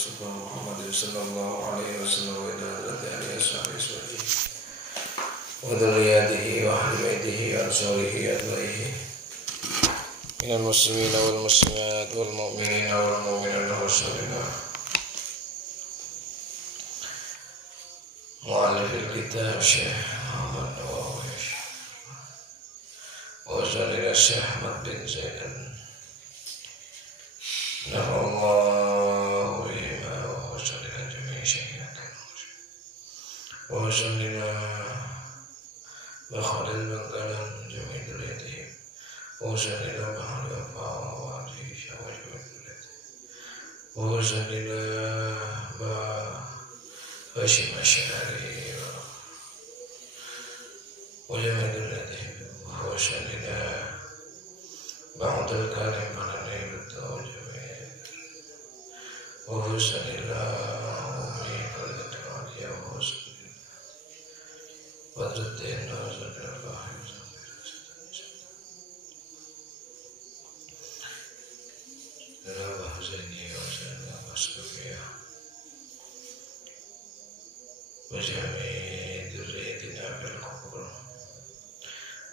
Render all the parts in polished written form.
Mustafa Muhammadin sallallahu alaihi wasallam wa ala alihi washabihi wa dzurriyyatihi wa ahli baitihi wa ansarihi adlaihi minal muslimina wal muslimat wal mu'minina wal mu'minat wal muslimat mu'allifil kitab Syekh Muhammad Nawawi wa Syekh Ahmad bin Zaidan nafa'allahu bima wa sallallahu jami'i syai'atin wa sallallahu bakhalil bangkalan jami'i dulatihim wa sallallahu bahalil wa alihi syawajib dulatihim wa sallallahu bashim asyari wa jami'i dulatihim wa sallallahu ba'dal kalim pananai betul وحسن الله من الدعاء وحسن وضد الناس الله لا بحزني وسلم وصفيا وجميع ذريتنا بالقبر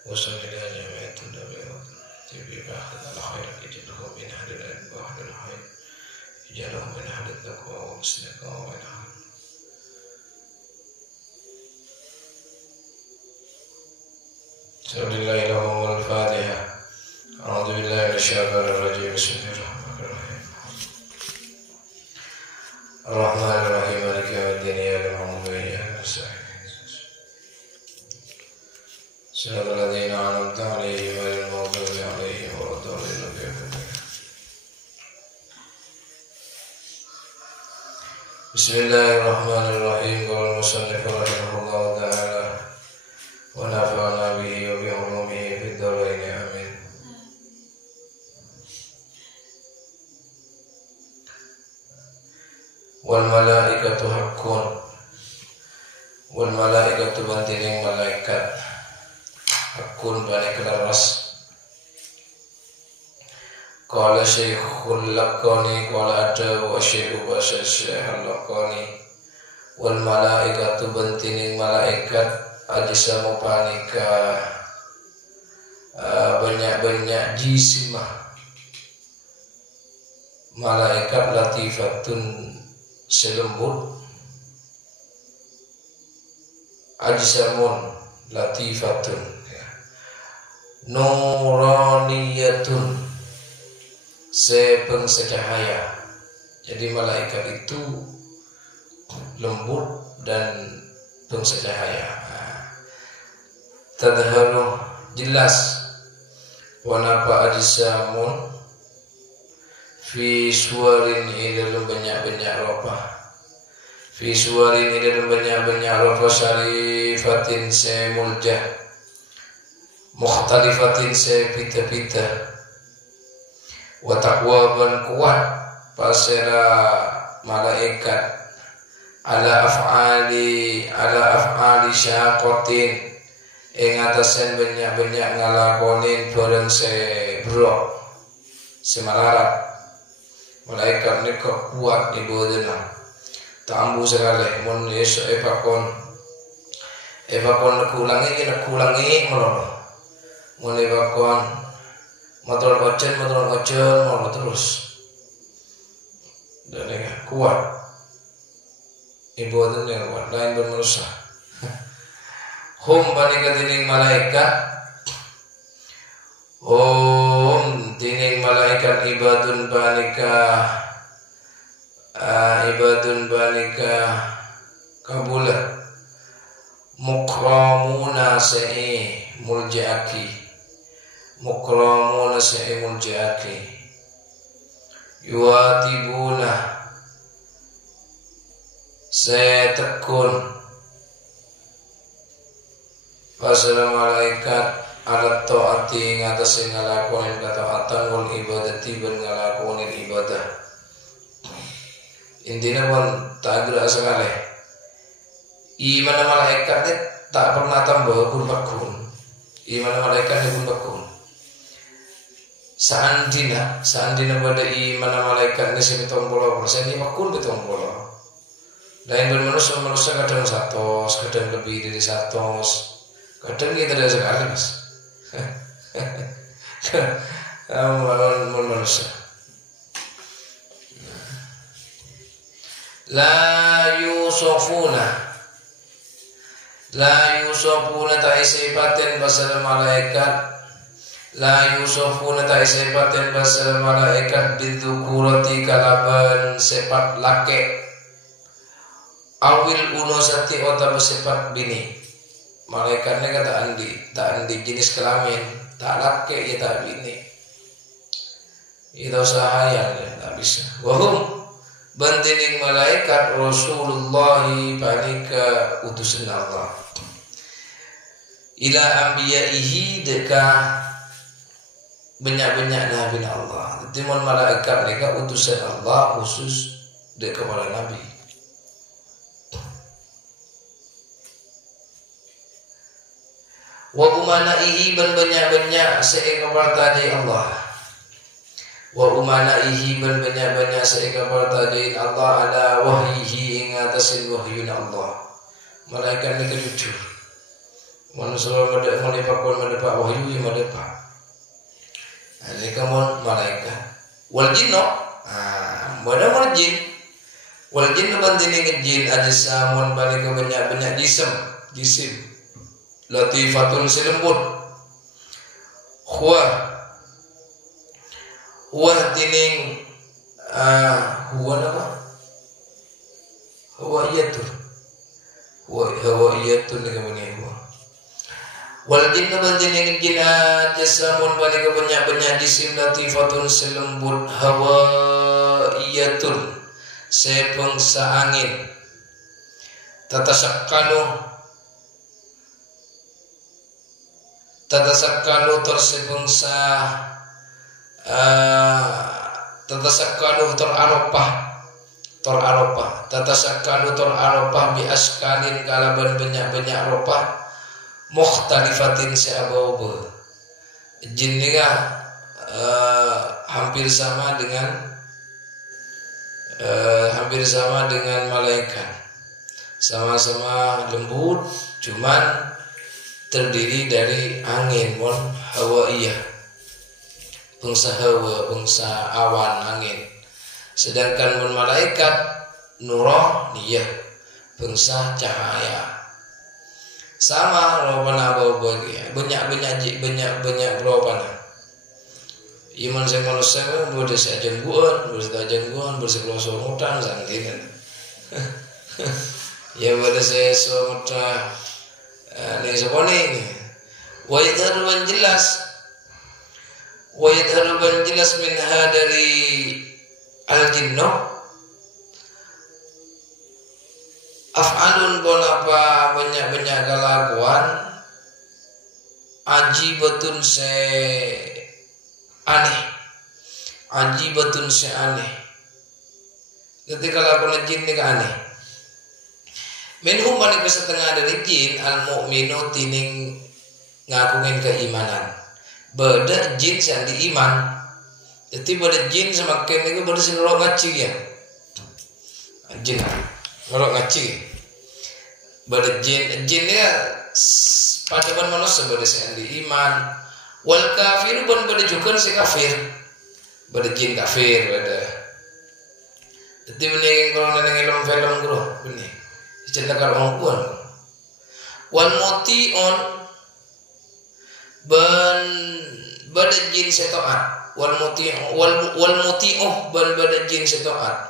وصل إلى جميع النبي تبي بعد الخير اجله من أهل البحر الخير اجعله من أهل التقوى والاستقامة ومن أهل سبحان الله لهم الفاتحة أعوذ بالله من الشيطان الرجيم بسم الله الرحمن الرحيم الرحمن الرحيم مالك يوم الدين إياك نعبد وإياك نستعين صراط الذين أنعمت عليهم غير المغضوب عليهم ولا الضالين Bismillahirrahmanirrahim. Qala al-musannif rahimahullahu ta'ala wa nafa'ana bihi wa bi ulumihi fid dharain amin. Wal malaikatu haqqun wal malaikatu bantining malaikat haqqun bani kelaras. Qala Syekhul Laqani qala ada wa syekhu basal Syekhul Laqani wal malaikatu bantining malaikat ajsamu panika banyak-banyak jisimah malaikat latifatun selembut ajsamun latifatun nuraniyatun sepencahaya. Jadi malaikat itu lembut dan pencahaya. Tadharu jelas wanapa ajsamun fi suwarin dalam banyak-banyak rupa. Fi suwarin dalam banyak-banyak rupa syarifatin semuljah mukhtalifatin sepita-pita wa taqwaban kuat pasera malaikat ala af'ali syaqatin ing atasen banyak-banyak ngalakonin bareng sebrok semalarat malaikat nika kuat di bodena tambu sekali mun esuk evakon kulangi melono mun evakon motor ocen mau terus dan kuat ibu yang kuat lain bermanusia hum panika tining malaikat tining malaikat ibadun panika kabula mukramuna sa'i muljaaki mukramuna sa'imul jaki yuatibuna setekun pasal malaikat alat ta'ati ngatasi ngalakonin kataatan wal ibadati ben ngalakonin ibadah intinya pun tak gerak sekali iman malaikat tak pernah tambah kun bakun iman malaikat pun bakun Seandina pada mana malaikat ni 70% ni makul 70. Lain manusia kadang 100, kadang lebih dari 100. Kadang kita tidak sekali mas. Manusia. La yusofuna ta'i sifatin basal malaikat. La yusofuna ta'i sifatin basal malaikat bidzukurati kalaban sifat laki awil unusati atau sifat bini. Malaikatnya kata tak andi jenis kelamin, tak laki ya tak bini. Itu sahaya tak bisa. Wahum bantining malaikat Rasulullah panika utusan Allah. Ila anbiyaihi deka banyak-banyak nabi Allah. Timun malaikat mereka utusan Allah khusus dek kepada nabi. Wa umanaihi ban banyak-banyak seekor tadi Allah. Wa umanaihi ban banyak-banyak seekor tadi Allah ala wahyihi ing atasin wahyun Allah. Malaikat ni jujur. Manusia mendapat wahyu yang mendapat. Ini kamu malaikat. Wal jinno, mana wal jin? Wal jin banding jin ada samun balik banyak jisim. Latifatun selembut. Huwa tining huwa apa? Huwa iyatun ni huwa. Wal jinnu banding jin ada samun balik banyak jisim latifatun selembut hawa iyatun sepengsa angin tatasakkalu tersepengsa tatasakkalu teraropah bi askalin kalaban banyak ropah mukhtalifatin se'abawba. Jin ni hampir sama dengan malaikat, sama-sama lembut, cuman terdiri dari angin hawaiyah, bangsa hawa, bangsa awan angin. Sedangkan malaikat nuraniyah, bangsa cahaya. Sama ropana bawa-bawa banyak ropana. Iman saya manusia boleh saya jengguan, boleh saya keluar mutan sangat. Ya boleh saya mutan ni seponi ni. Wa yadharuban jelas minha dari al-jinno. Af'alun bonapa banyak kelakuan ajibatun se aneh. Ketika lakukan jin ni aneh. Minhum panik setengah dari jin al-mu'minu tining ngakungin keimanan. Beda jin sandi iman. Jadi beda jin semakin itu beda sinurok ngaci ya. Jin ngorok ngaci. Beda jin ya pada manusia beda sandi iman. Wal kafiru pun beda juga si kafir. Beda jin kafir beda. Jadi benih kalau neneng film guru benih. Diceritakan orang kuan. Wal muti'on beda jin setoat. Wal muti'oh beda jin setoat.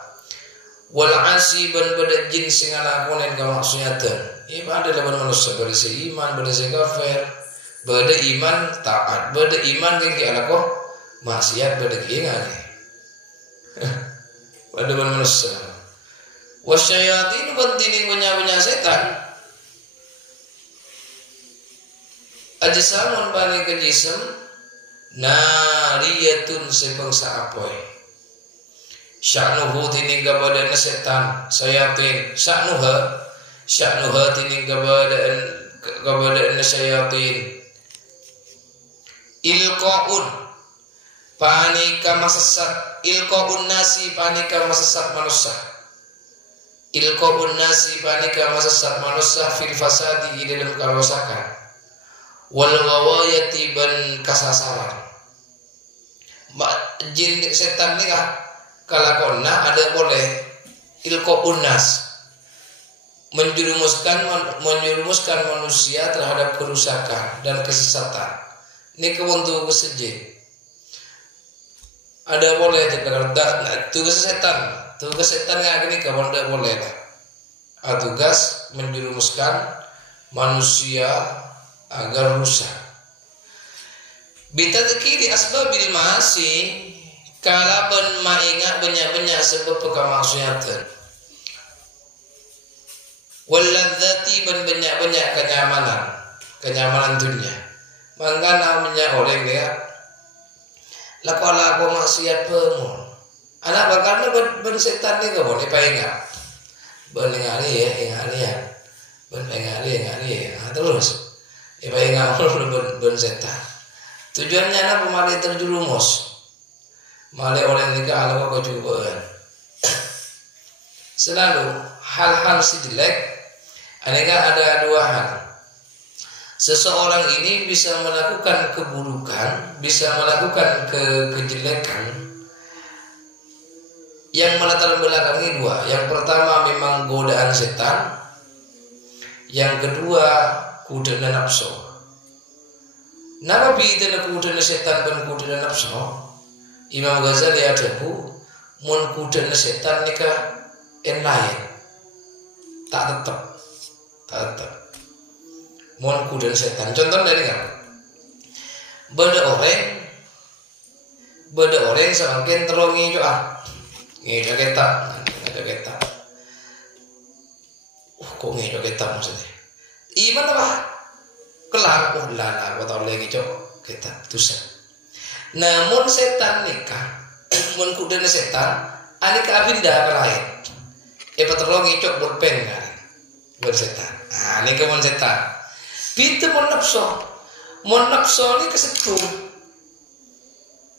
Wal asi beda jin sing ngalakonen kamaksiatan. Ini ada dalam manusia beda iman, beda kafir. Beda iman taat, beda iman yang dialako maksiat, beda keingan. Pada manusia. Wasyayatin bantinin banyak setan. Ajsamun balik ke jism nariyatun sebangsa apoy. Sya'nuhu tining kebadan setan sayatin. Sya'nuha tining kebadan sayatin. Ilqa'un panika masesat ilqaun nasi panika masesat manusia ilqaun nasi panika masesat manusia fil fasadi dalam karosakan wal wawayati ban kasasaran jin setan ni kah kalakonna ada boleh ilqaun nas menjerumuskan manusia terhadap kerusakan dan kesesatan. Ini kewentu kesejin. Ada boleh tugas setan nggak gini kawan tidak boleh lah. Tugas menjerumuskan manusia agar rusak. Bitadkiri asbabil ma'asi kalaban maingat banyak-banyak sebab kemaksiatan. Waladzati ban banyak-banyak kenyamanan dunia. Maka namanya orang dia laku maksiat pemul. Anak bakarnya ben setan ni ke boleh paingat. Ben ingali ya. Terus. Paingat ben setan. Tujuannya anak pemali terjerumus. Mali orang ni kalau kau cubaan. Selalu hal-hal si jelek, ada dua hal. Seseorang ini bisa melakukan keburukan, bisa melakukan kejelekan yang melatar belakangi dua. Yang pertama memang godaan setan, yang kedua kudana nafsu. Napa bidana kudana setan dan kudana nafsu? Imam Ghazali adaku mun kudana setan nikah yang lain tak tetap mohon kudan setan. Contoh dari kan beda orang semakin terongi doa ngejo ketak kok ngejo ketak maksudnya iman apa kelar lala kau tahu lagi cok ketak dosa. Namun setan nikah mohon kudan setan anika abinda lain terongi cok berpen kan bersetan. Ini kemon setan. Pintu mon nafsu ni kesetu.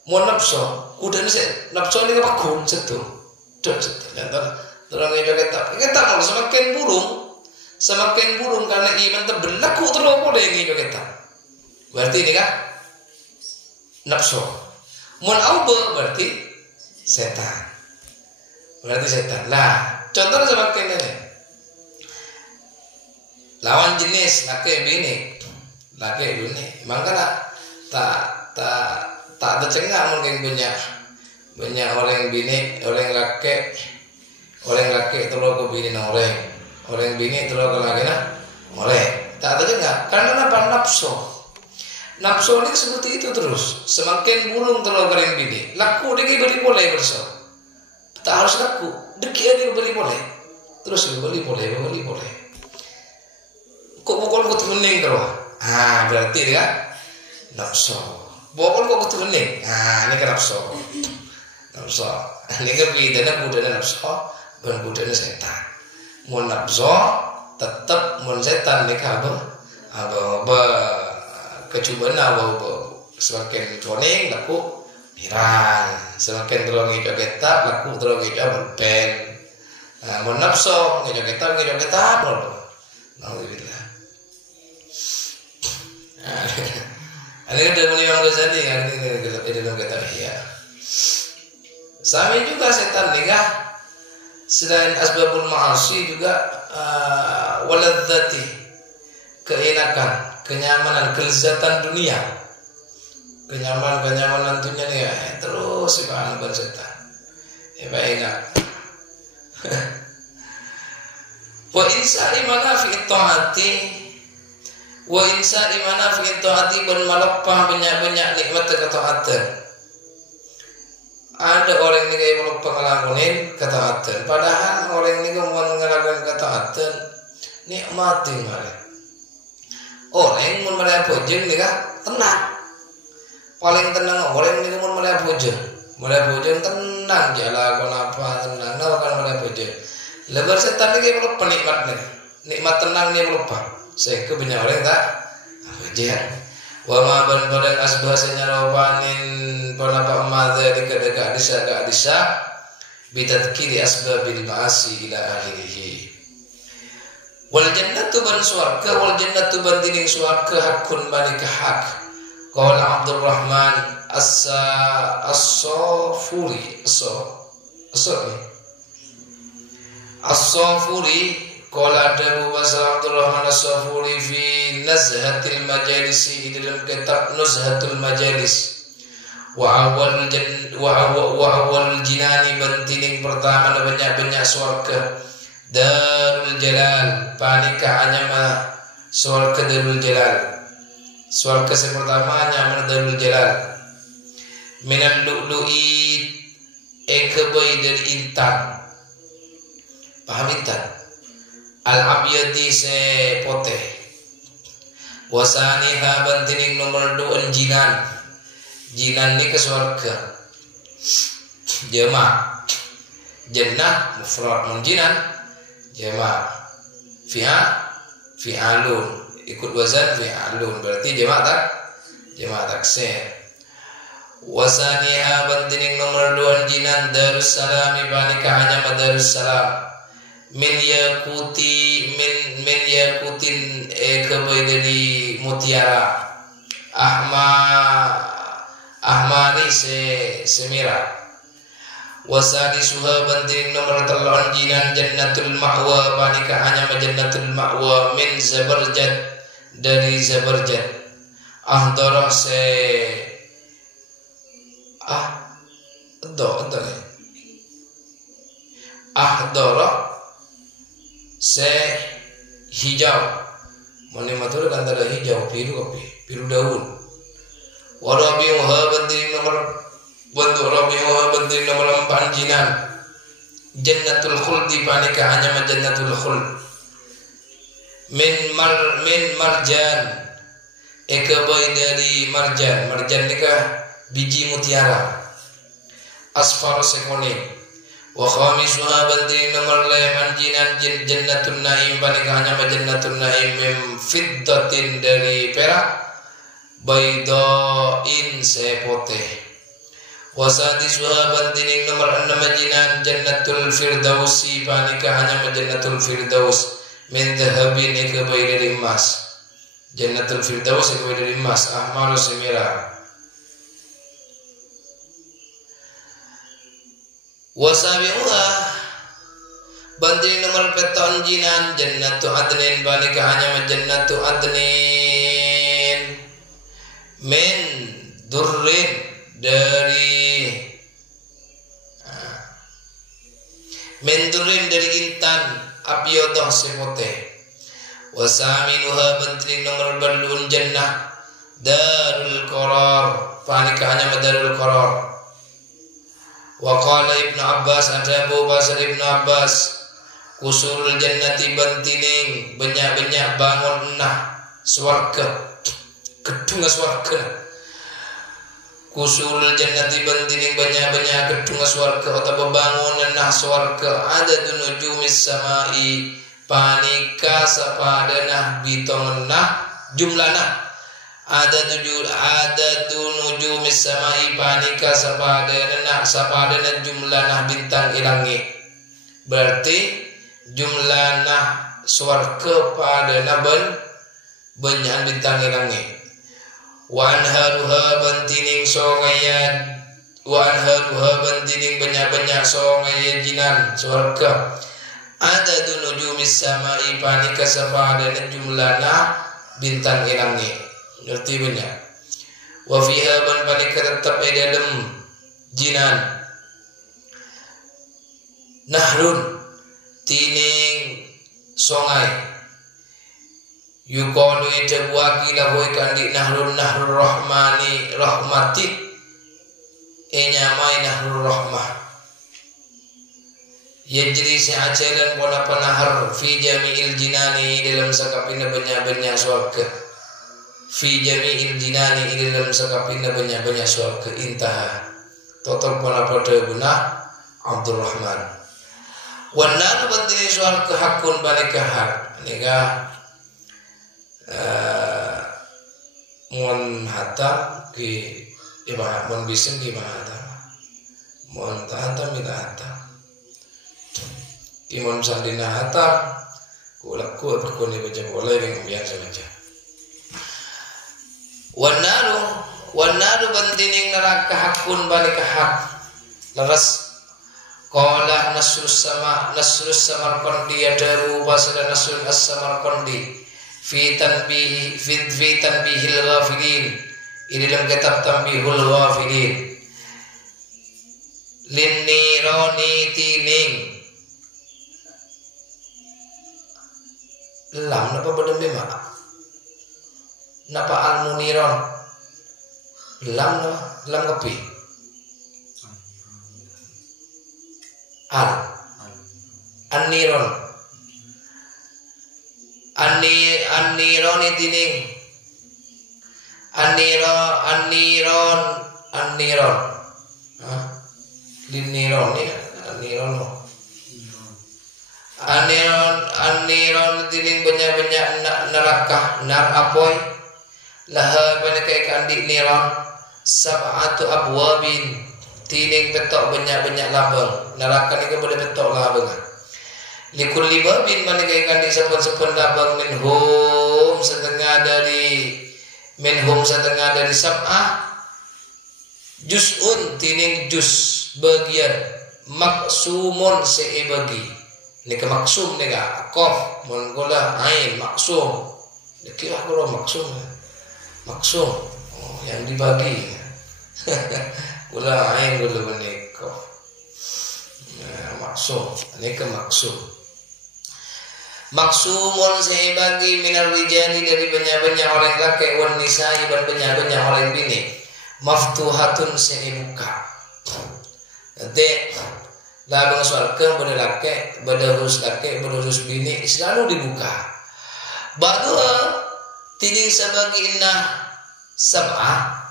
Mon nafsu, kuda ni nafsu ni kepakun setu. Terang itu kita mau semakin burung karena iman terbelaku terlalu boleh ini kita. Berarti ini kan nafsu. Mon auba berarti setan. Lah, contohnya semakin ini. Lawan jenis laki bini maka tak tercengang mungkin banyak orang bini orang laki terlalu ke bini orang bini terlalu ke laki orang tak tercengang karena apa nafsu ini seperti itu terus semakin burung terlalu kering bini laku dia beri boleh bersama tak harus laku dia beri boleh terus beri boleh kok pokoknya kau temening terus, berarti kan nafsu. Pokoknya kau temening, ini kan nafsu. Ini kan budana nafsu, bukan budana setan. Mau nafsu tetap mau setan ni apa kecubaan apa semakin toning laku pirang, semakin terlalu hijau ketak laku terlalu hijau berpen. Mau nafsu hijau ketak alhamdulillah. Ini kan dari Imam Ghazali kan ini dalam kitab Ihya. Sama juga setan nikah selain asbabul ma'asi juga waladzati keenakan, kenyamanan, kelezatan dunia. Kenyamanan dunia nih ya, terus ibadah bersetan. Ingat. Wa insari manafi taati wa insari manafi taati ban malapah banyak-banyak nikmat ketaatan. Ada orang ini kayak malapah ngelakuin ketaatan, padahal orang ini mau ngelakuin ketaatan nikmati malah. Orang mau melihat bojeng nih kan tenang, paling tenang orang ini mau melihat bojeng tenang jalan apa tenang, nah kan melihat bojeng. Lebar setan ni kayak lupa nikmat tenang ni lupa. Saya kebanyakan orang tak, ajar. wa ma ban badan asbah senyaropanin panapa madza dikadaka disa bitadkiri asbabil ma'asi ila akhirih. Wal jannatu ban swarga wal jannatu ban dinding swarga hakun banika hak. Qala Abdurrahman as-Safuri as-Safuri qala Abu Basar Abdurrahman as-Safuri fi Nazhatil Majalisi dalam kitab Nuzhatul Majalis wa awal jinani bantining pertama banyak swarga Darul Jalal panika anyama swarga Darul Jalal swarga yang pertama nyamar Darul Jalal minal lu'lu'i ekabai dari intan paham intan al-abyadi se poteh wasaniha bantining nomor 2 jinan ni ke swarga jama jannah mufrad munjinan jama fi'alun ikut wazan fi'alun berarti jama taksir wasaniha bantining nomor 2 jinan Darussalam ibanika hanya Darussalam min yakutin kebai dari mutiara ahmani semira wasadi suha banting nomor telon jinan Jannatul Ma'wa panika hanya Jannatul Ma'wa min Zabarjad dari Zabarjad ahdara hijau mani matur antara hijau biru daun warabiuha banting nomor bentuk rabiuha banting nomor 4 jinan Jannatul Khuldi panika hanya Jannatul Khuld min marjan ekabai dari marjan nikah biji mutiara asfar sekoni wa khamisuha banting nomor 5 jinan Jannatul Naim panika hanya Jannatul Naim min fiddatin dari perak baidain sepoteh wasadisuha bantining nomor 6 jinan Jannatul Firdausi panika hanya Jannatul Firdaus min dhahabin ekabai dari emas Jannatul Firdaus ekabai dari emas ahmaru semira wasabiuha bantining nomor 7 jinan Jannatu Adnin panika hanya Jannatu Adnin min durrin dari intan abyadah sepoteh wasaminuha bantining nomor 8 jannah Darul Qarar panika hanya Darul Qarar wa qala Ibnu Abbas ada Abu Basar Ibnu Abbas kusurul jannati bantining banyak bangun swarga gedung swarga kusurul jannati bantining banyak gedung swarga atau bangunan swarga ada nujumis samai panika sapadana bitongenah jumlana ada nujumis samai panika sapadana jumlana bintang ilangi berarti jumlana swarga padana banyak bintang ilangi wa anharuha bantining banyak songai jinan swarga ada nujumis samai panika sapadana jumlana bintang ilangi ngerti banyak wa fiha ban panika tetap dalam jinan nahrun tining songai yuqalu itabuaki lahu kandi nahrul rahmani rahmati enyamai nahrul rahmah yajri sa'ajalan wala panahar fi jami'il jinani dalam sakapina banyak swarga fi jami'il jinani dalam sakapina banyak swarga intaha total pala pada guna Abdurrahman wana banti swarga hakun balikah nikah Mon hatam ki ibarat mon bisin ki bahata. Mon tahatam ila hatam. Imam sandina hatam kulaku berkoni baca boleh yang biasa baca. Wanaru bantining neraka hakun balik hak. Leres qala nasrus samarqandi adaru wasala nasrul as-samarqandi fi tanbihil ghafilin. Ini dalam kitab Tanbihul Ghafilin. Linnirani tining lam napa badem bema napa almuniron lam kepi an-niron an-nironi tining an-niron linniron ya an-niron tining banyak neraka nar apoy laha banakai kandi niron sab'atu abwabin tining betok banyak labang neraka ni boleh betok labang likulli babin banakai kandi sepon labang minhum setengah dari sab'ah juz'un tining juz bagian maksumun seibagi ni ke maksum ni ka qaf mun kula ain maksum dikira kula maksum yang dibagi kula ain kula benik qaf maksum ni ke maksumun seibagi minar rijali dari banyak orang laki wan nisa'i dan banyak orang bini maftuhatun seibuka. Nanti labang surga pada laki, pada urus bini selalu dibuka. Ba'duha tining sabagi inna sab'ah,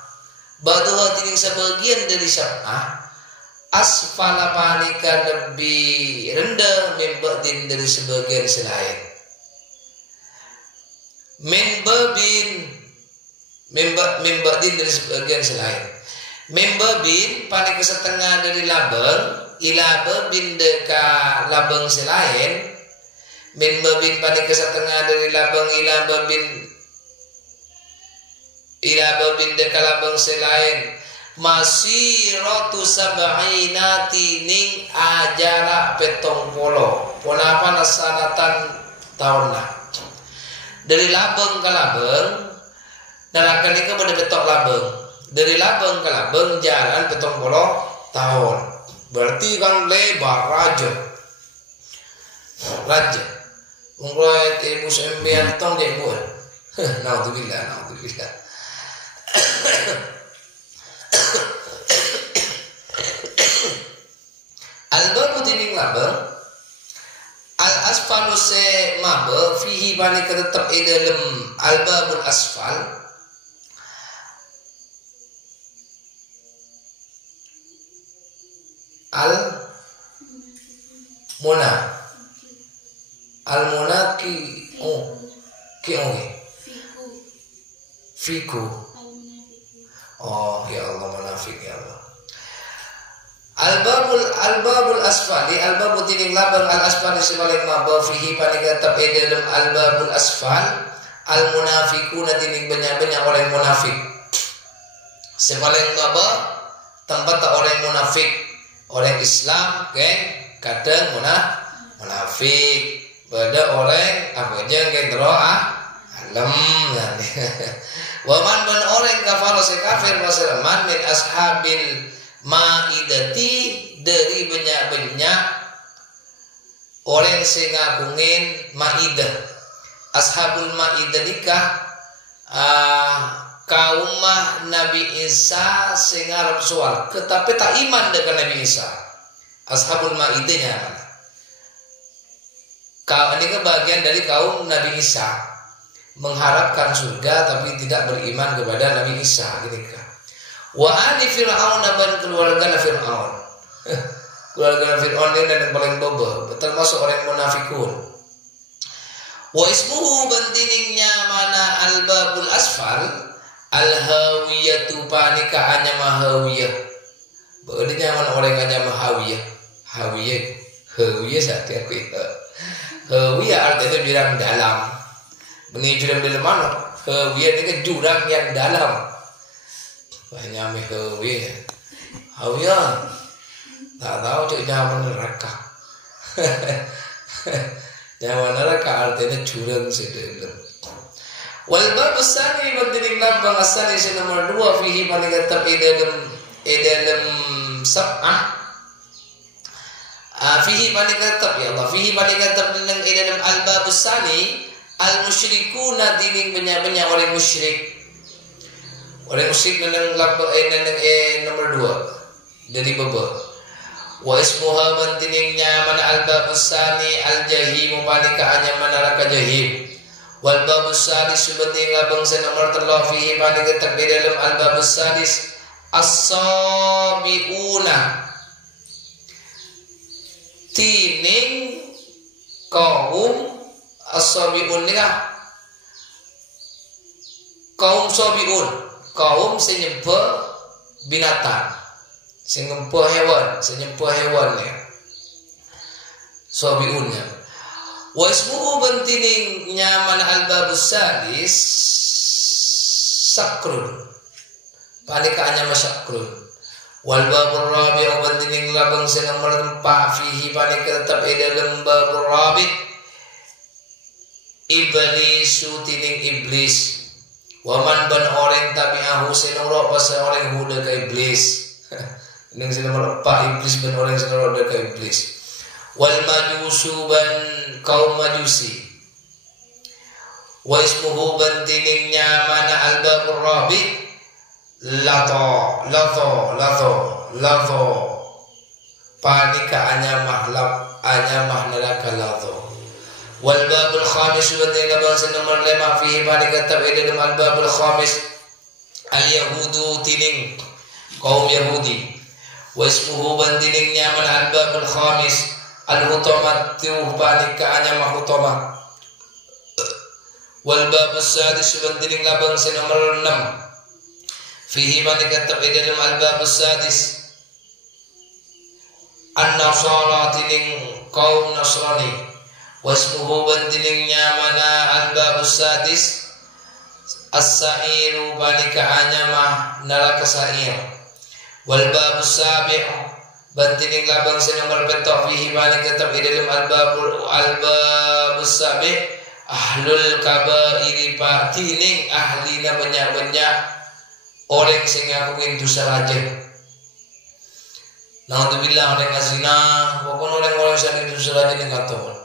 ba'duha tining sebagian dari sab'ah asfala panika lebih rendah membadin dari sebagian selain. Membadin dari sebagian selain. Membabin panik setengah dari labang ila babin deka labang selain. Membabin panik setengah dari labang ila babin deka labang selain. Masih rotu sab'ina tining ajara petong polo ponapa nasanatan tahun lah dari labang ke labang neraka ni pada betok labang dari labang ke labang jalan petong polo tahun berarti kan lebar raja ungkoi ibu sembian tong dia buat naudzubillah al-babu tining labang al-asfalu se maba fihi bani tetap dalam al-babul asfal al-muna fiku oh ya Allah munafik ya Allah. Al-babul asfali al-babu tining labang al-asfali sebalik maba fihi paling tetap dalam al-babul asfal al-munafiquna tining banyak orang munafik sebalik maba tempat orang munafik orang Islam kadang munafik pada orang apa aja yang alam waman ban orang kafar kafir man min ashabil maidati dari banyak orang sing ngagungin maidah ashabul maidah nikah kaum Nabi Isa sing arep suwarga tetapi tak iman dengan Nabi Isa ashabul maidahnya kaum ini bagian dari kaum Nabi Isa mengharapkan surga tapi tidak beriman kepada Nabi Isa gitu kan. Wa ali fir'aun dan keluarga Fir'aun. Keluarga Fir'aun ini yang paling bobo, termasuk orang munafikun. Wa ismuhu bantiningnya mana al-babul asfal Al-hawiyatu panika anyama hawiyah. Berarti nyaman orang anyama hawiyah. Hawiyah saat aku itu. Hawiyah artinya jurang dalam. Benih jurang dalam mana? Hawiyah ini kan jurang yang dalam. Nyami hawiyah. Hawiyah. Tak tahu cik nyaman neraka. Nyaman neraka artinya jurang sedalam. Wal bab tsani penting lambang asani nomor 2 fihi man katab dalam sab'ah fihi man katab ya Allah fihi man katab dalam al bab tsani al musyrikuna dining banyak orang musyrik dalam lambang nomor 2 dari bab wa ismuha mantiningnya mana al bab tsani al jahim panika anya mana neraka jahim. Wal babus sadis sebenting labang nomor 3 fihi panika tak dalam al babus sadis as-sabiuna tining kaum as-sabiun nikah kaum sabiun kaum senyempe binatang senyempe hewan ya sabiunnya. Wasmuhu bantining nyaman al-babus sadis sakrun panika anyama sakrun. Wal babur rabi'u bantining labang nomor 4 fihi panika tetap dalam babur rabi' iblisu tining iblis. Waman ban orang tabi'ahu senoro pas orang huda ka iblis. Ning nomor 4 iblis ban orang senoro ka iblis. Wal majusu ban kaum majusi. Wa ismuhu bantiningnya mana al babur rabi lato panika anyamah neraka lato. Wal babul khamis bantiningnya bangsa nomor 5 fihi panika tab dalam al babul khamis al yahudu tining kaum Yahudi. Wa ismuhu bantiningnya mana al babul khamis al-hutamat tuh panika anyama hutamat. Wal babus sadis bantining labang nomor 6 fihi panika tab dalam al-babus sadis an-nasara tining kaum Nasrani. Wasmuhu bantiningnya mana al-babus sadis as-sa'iru panika anyama neraka sa'ir. Wal babus sabi'u bantining labang nomor 7 fihi panika tab dalam al-babus sabi' ahlul kabairi patining ahlina banyak orang sing ngakuin dosa raja. Naudzubillah orang azina pokon orang sing dosa raja ning katon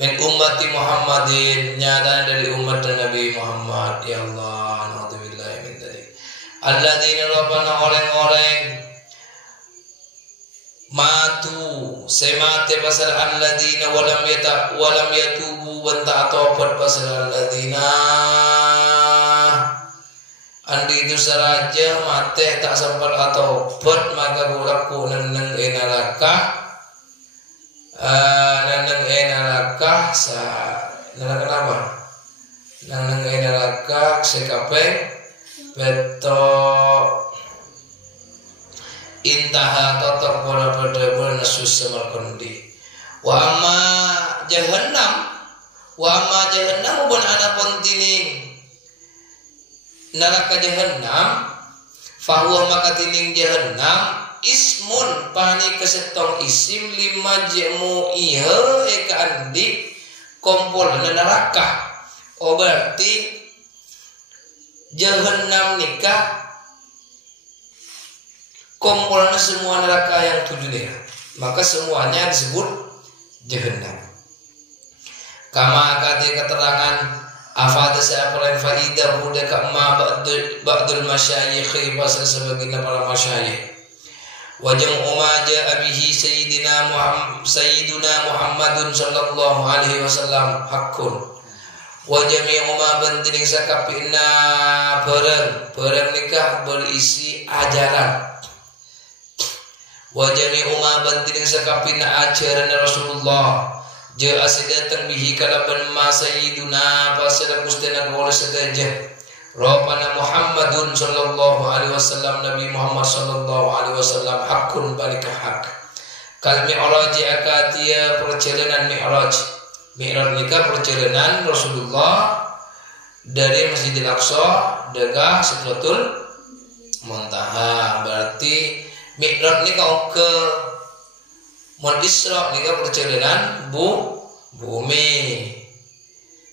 min ummati Muhammadin nyata dari umat Nabi Muhammad. Ya Allah naudzubillah min dzalik alladzina rabbana orang-orang matu semate pasal alladzina walam yatubu banta atopat pasal alladzina andi dosa raja mate tak sempat atopat maka gulaku neneng neraka sa neraka apa neneng neraka sekape beto intaha totok pada nasus samarkandi. Wa amma jahannam ubun ana pontining neraka jahannam fahuwa maka tining jahannam ismun pani kesetong isim lima jemu iha eka andi kompol neraka. Oh berarti jahannam nikah kompolnya semua neraka yang 7 dia, maka semuanya disebut jahannam. Kama kata keterangan afada siapa yang faidah muda kama ba'dul masyayikh bahasa sebagian para masyayikh. Wajang umaja abihi sayyiduna Muhammadun sallallahu alaihi wasallam hakun. Wajami umma bantining sakapina perang nikah berisi ajaran. Wajami umma bantining sakapina ajaran Rasulullah. Jaa datang bihi kalaban ma sayyiduna pasal kustana qawla sadaja Rabbana Muhammadun sallallahu alaihi wasallam, Nabi Muhammad sallallahu alaihi wasallam hakun balikah hak. Kal mi'raj akatia perjalanan mi'raj. Mi'raj nikah perjalanan Rasulullah dari Masjidil Aqsa degah Sidratul Muntaha. Berarti mi'raj nikah ke mun Isra nikah perjalanan bumi.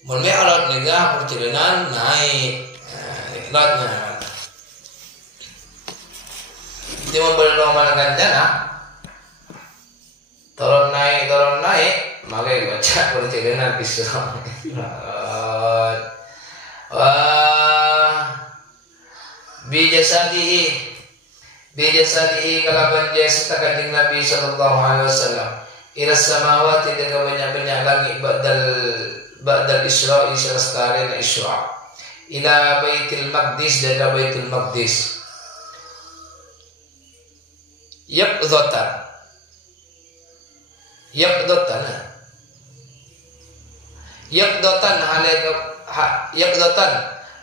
Mun mi'raj nikah perjalanan naik. Mi'rajnya. Dia memberitahukan jannah. Turun naik, maka baca perjalanan Isra. Bijasadihi kalaban jasa kanjeng Nabi sallallahu alaihi wasallam ila samawati dengan banyak-banyak langit ba'dal Isra sareng Isra ila Baitul Maqdis dan Baitul Maqdis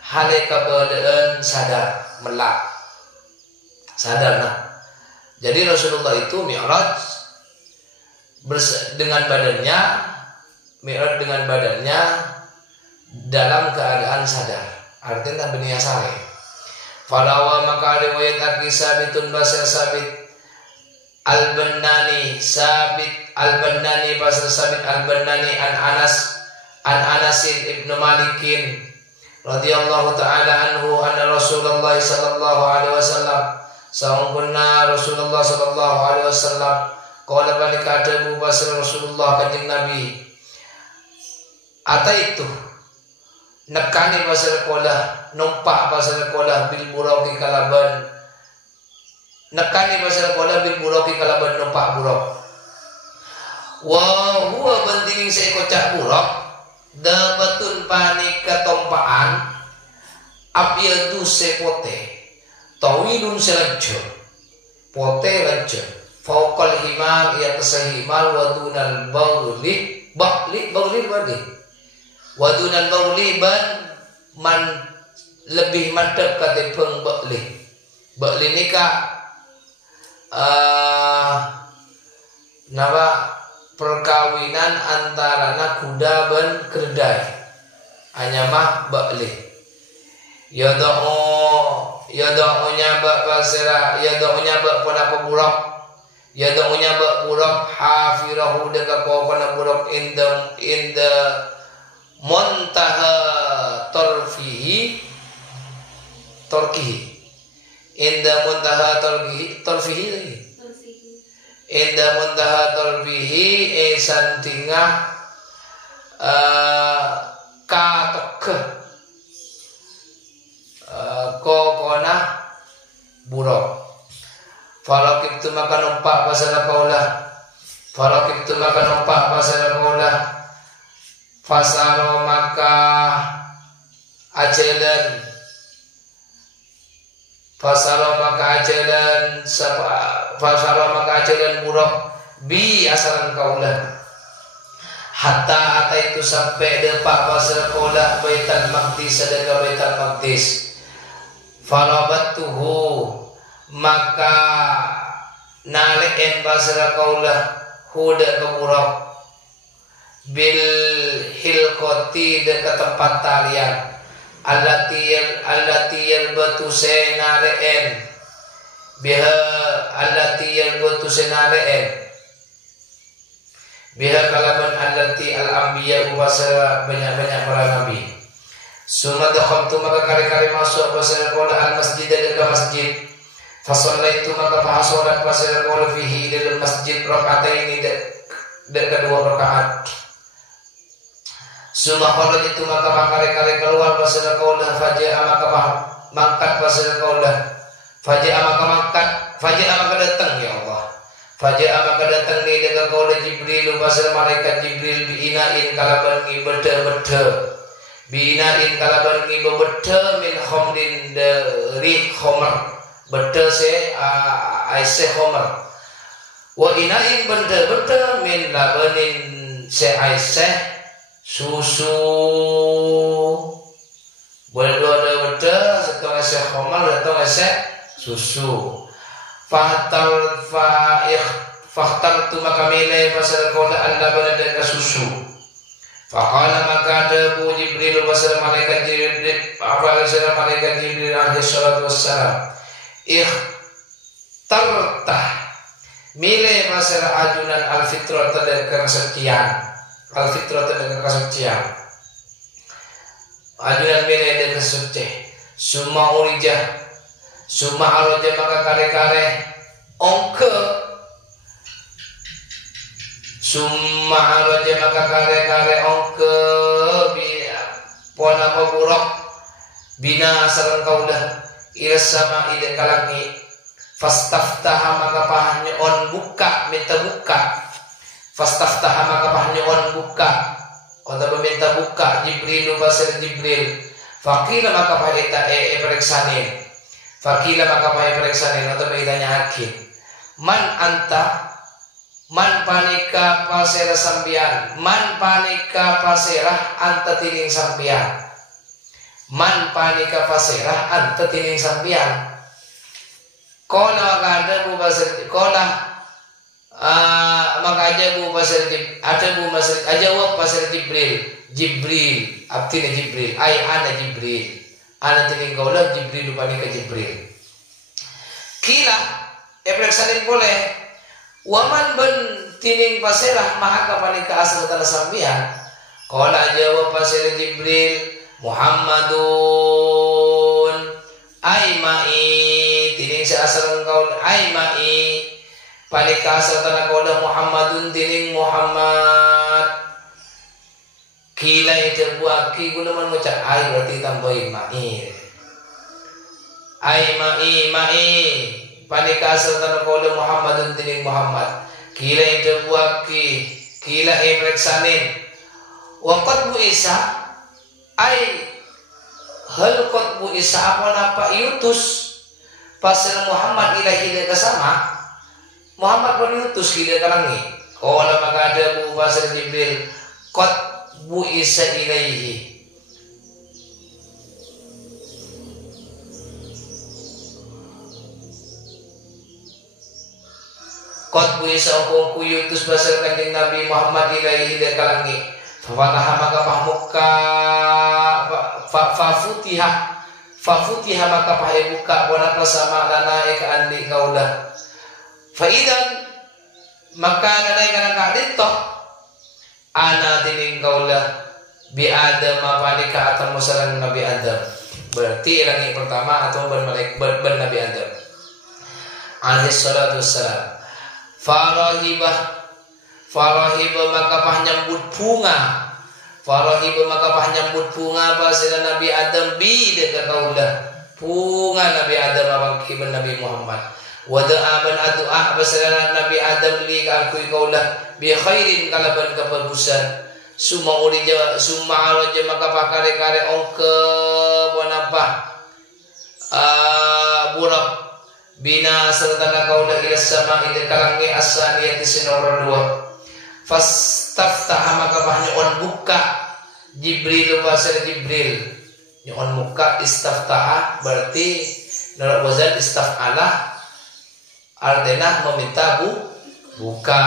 hale keberadaan sadar melak sadar. Nah, jadi Rasulullah itu mi'raj dengan badannya dalam keadaan sadar, artinya benia sare. Falawa maka riwayat aki sabitun basar sabit al-Bannani basar sabit al-Bannani an Anasin ibnu Malikin radhiyallahu ta'ala anhu anna Rasulullah sallallahu alaihi wasallam sawungna Rasulullah sallallahu alaihi wasallam qala balika adabu basar Rasulullah kanjeng Nabi itu nekani basar kolah numpak basar kolah bil buraqi kalaban nekani basar kolah bil buraqi kalaban numpak buraq wa huwa benting sekocak buraq dabatun panika tompaan abyadu sepote tawilun selejo pote lejo fauqal himar ya tasahimar wadunal bauli wadunal bauli man lebih madep katipun bakli nikah nama perkawinan antara kuda dan keledai hanya mah bakli yadaunya bak basira yadaunya bak pada peburuk yadaunya bak buruk hafirahu dekat pada buruk in the muntaha torfihi in the muntaha torfihi lagi inda muntaha torbihi esan tingah katokeh kokona buruk falakibtu maka numpak pasal kaulah fasaro maka ajalan buruk bi asalan kaulah hatta itu sampai depak pasal kaulah Baitul Maqdis sedeka Baitul Maqdis falabatuhu maka naleken pasal kaulah huda ke buruk bil hilqati dekat tempat talian allati yalbatu senareen biha kalaban allati al-anbiya ubasa banyak-banyak para nabi. Suma dakhaltu maka kali-kali masuk pasal qala al-masjid dan masjid. Fasallaitu maka fahasolat pasal qala fihi dalam masjid rakaatain dan kedua rakaat. Suma qala itu maka kali-kali keluar pasal qala faja'a maka mangkat pasal qala faja'a maka datang ya Allah. Faja'a maka datang ni dengan qala Jibril pasal malaikat Jibril biinain kalaban beda-beda. Biinain kalaban beda min khamrin dari khamr. Beda se aise khamr. Wa inain beda-beda min labanin se aise susu. Beda-beda ese khamar atau ese susu. Fahtartu maka milih pasal kaulah al-laban dan susu. Faqala maka ada Bu Jibril wasal malaikat Jibril alaihi salatu wassalam. Ikhtartah milih pasal ajunan al-fitrata dan kesucian. Al-fitrata dan kesucian. Ajunan milih dan kesucian. Summa urijah summa aroja maka kare-kare ongke. Summa aroja maka kare-kare ongke pona maburok bina sareng kaulah ila sama ide kalangi. Fastaftaha maka pahanya on buka minta buka. Fastaftaha maka pahanya on buka atau meminta buka Jibril pasal Jibril. Fakila maka pahita periksanin. Fakila maka pahita periksanin atau bertanya akhir. Man anta man panika pasera sambian. Man panika pasera anta tining sambian. Man panika pasera anta tining sambian. Kola maka ada bu pasir. Kola maka aja bu pasir. Ada bu pasir. Aja wak pasir Jibril. Jibril. Abtina Jibril. Ay ana Jibril. Ana tining kaulah Jibril lupani ke Jibril. Kila periksain boleh. Waman ben tining pasirah maha kapani ke asal tanah sambian. Kola aja wak pasir Jibril. Muhammadun. Ay ma'i. Tining asal engkau ay ma'i palika asal tanah kaulah Muhammadun tining Muhammad. Kila itu buat ki guna mengucap ay berarti tambahin ma'i. Ay ma'i palika asal tanah kaulah Muhammadun tining Muhammad. Kila itu buat ki kila periksanin. Waqat bu Isa ay hal qad bu Isa apa yutus pasal Muhammad ilahi dia kesama Muhammad berutus gila kalangi. Qala maka ada bu pasal Jibril qad bu Isa ilaihi. Qad bu Isa ku yutus pasal kanjeng Nabi Muhammad ilaihi dia kalangi. Fataha maka pahmuka Fafutiha maka pahai buka wana bersama lana eka andi kaulah. Faidan maka nanai kana kadito ana tining kaulah bi Adam mapanika atau musalan Nabi Adam. Berarti rangi pertama atau ber Nabi Adam. Alaihi salatu wassalam. Farahibah maka pahnyambut bunga. Farahibu maka pahnyambut bunga pasal Nabi Adam bi dekat kaulah bunga Nabi Adam abang Nabi Muhammad. Wada'a ban adu'a pasal Nabi Adam li akui kaulah bi khairin kalaban kebagusan. Summa urija summa araja maka pakare-kare ongke bonapa burak bina serta kaulah ila sama ila kalangi asaniyati sinomor 2. Fastaftaha maka pahnya on buka Jibril pasal Jibril on buka istaftaha berarti dalam wazan istaf'alah artinya meminta buka.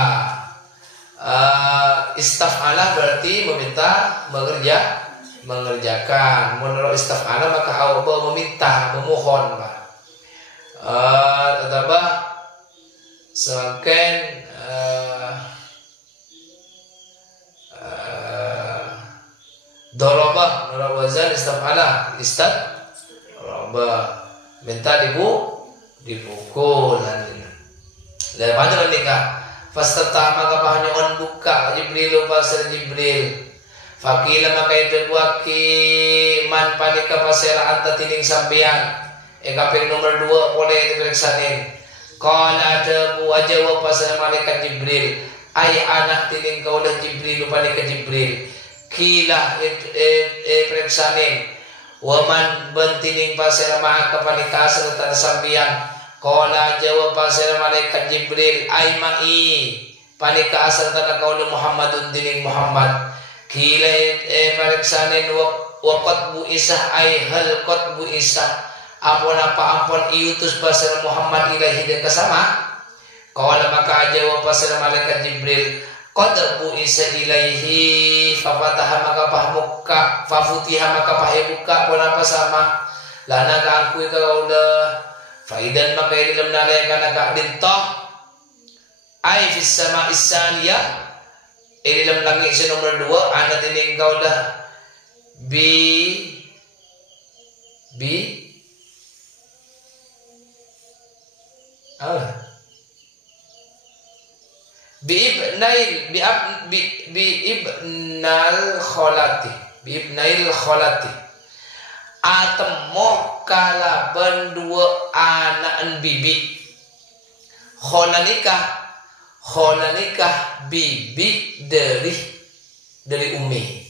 Istaf'alah berarti meminta mengerjakan. Menurut istaf'alah maka awal meminta memohon tetapi semakin Dorobah menurut wazan istaf'ala istaf'ala minta dipukul daripada menikah. Fastata maka pahanya on buka Jibril pasal Jibril. Fakila maka itu buat ki man panika pasal anta tining sambian. Kaping nomor 2 boleh diperiksain. Qala ada bu aja pasal malaikat Jibril. Ay anak tining kaulah Jibril panika Jibril. Kila periksanin waman bentining pasal maha kepanika serta sambian. Qala jawab pasal malaikat Jibril ay ma'i panika serta kaulah Muhammadun tining Muhammad. Kila periksanin waqat bu Isa ay hal qat bu Isa ampun iutus pasal Muhammad ilaihi dan kesama. Qala maka ajawab pasal malaikat Jibril, qad bu'isa ilaihi fafataha maka pahmuka fafutiha maka pahibuka wala pasama lana ka angkui ka udah faidan maka dalam nalaikan ka dintah ai fis sama isaniya dalam langit nomor 2 ana tining kau dah bi ibnail kholati atemo kalaban 2 anak bibi kholanikah bibi dari umi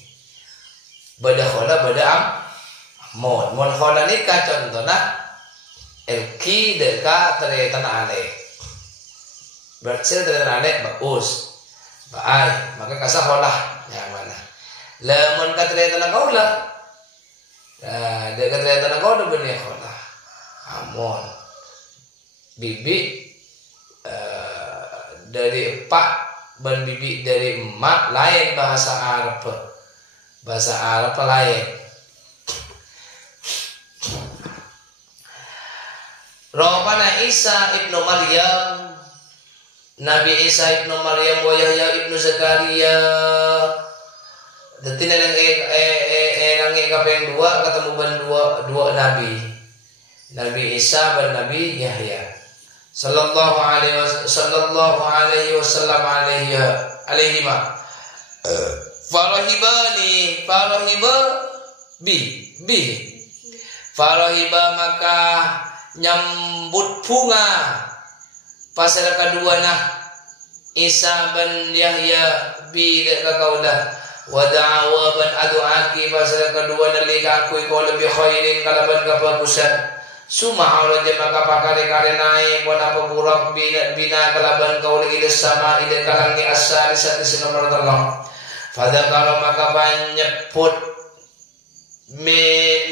bada khola bada mon kholanikah contohnya elki deka ternyata aneh berhasil ternyata aneh bagus baik maka kasah kholah yang mana lemon ternyata kaulah dia ternyata kau udah benih kholah amon bibi dari pak dan bibi dari emak lain bahasa Arab lain. Rabbana Isa ibnu Maryam Nabi Isa ibnu Maryam wa Yahya ibnu Zakaria dadi nang kaping 2 ketemu ban dua Nabi Isa dan Nabi Yahya sallallahu alaihi wasallam alaihi ma farahiba maka nyambut bunga pasal kedua nah Isa bin Yahya bi kaulah wa da'awa ban adu'aki pasal kedua nalika aku iko lebih khairin kalaban kebagusan suma Allah maka pakare karenai pun apa buruk bina kalaban kau ila sama ila kalangi asal satu nomor 3 pada kalau maka menyebut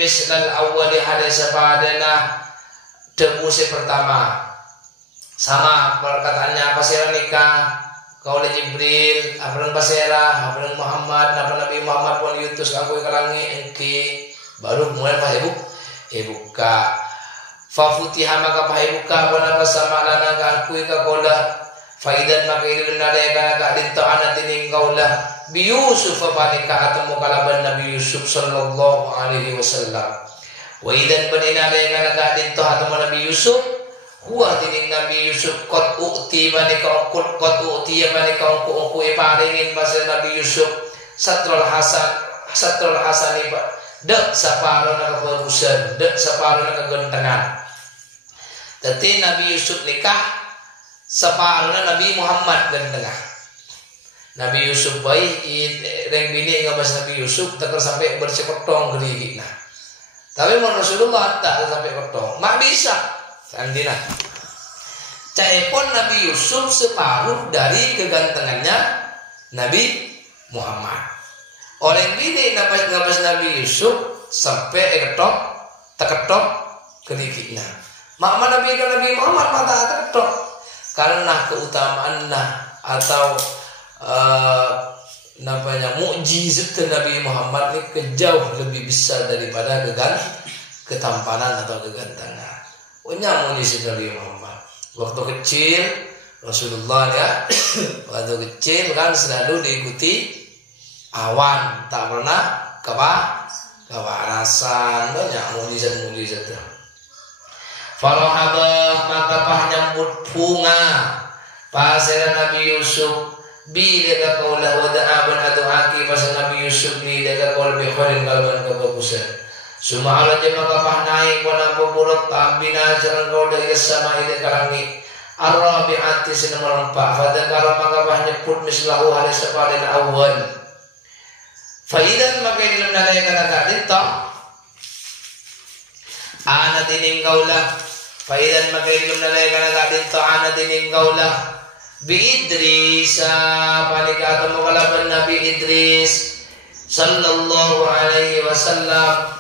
mislal awali hadis padana debusi pertama sama perkataannya apa sih nikah kau oleh Jibril apa pasera apa Muhammad apa Nabi Muhammad pun diutus aku kalangi engki baru mulai buka fafutiha maka pahibuka wana sama lana ka aku ka kola faidan maka ilun nadaya ka dinto ana tining kaulah bi Yusuf panika atemu kalaban Nabi Yusuf sallallahu alaihi wasallam wa idan banina nadaya ka dinto atemu Nabi Yusuf huwa tining Nabi Yusuf qad uti manika qad uti manika ku paringin pasal Nabi Yusuf satrul hasan iba dak saparo na kebagusan dak saparo na kegentengan dadi Nabi Yusuf nikah saparo na Nabi Muhammad gentengah Nabi Yusuf baik reng bini ngabas Nabi Yusuf teker sampai bercepetong gerigina tapi mun Rasulullah tak sampai petong mak bisa sandina caipun Nabi Yusuf separuh dari kegantengannya Nabi Muhammad orang bini ngabas Nabi Yusuf sampai teketok gerigina mak Nabi Muhammad mata teketok karena keutamaan atau namanya mukjizat Nabi Muhammad ini jauh lebih besar daripada ketampanan atau kegantengan. Mukjizat Nabi Muhammad. Waktu kecil Rasulullah ya, waktu kecil kan selalu diikuti awan, tak pernah kepanasan, banyak mukjizat. Farohabah maka nyambut bunga pasal Nabi Yusuf bila kaulah wada'a ban adu'aki pasal Nabi Yusuf bila kaul bi khairin kalban kebagusan suma Allah maka naik wana purut tambina jalan kau dari sama ide kalangi arabiati nomor 4 pada kalau maka nyebut mislahu halis sepadan awal faidan maka dalam nalai kata dinta ana tining kaulah faidan maka dalam nalai kata dinta ana tining kaulah bi Idris panika atau kalaban Nabi Idris sallallahu alaihi wasallam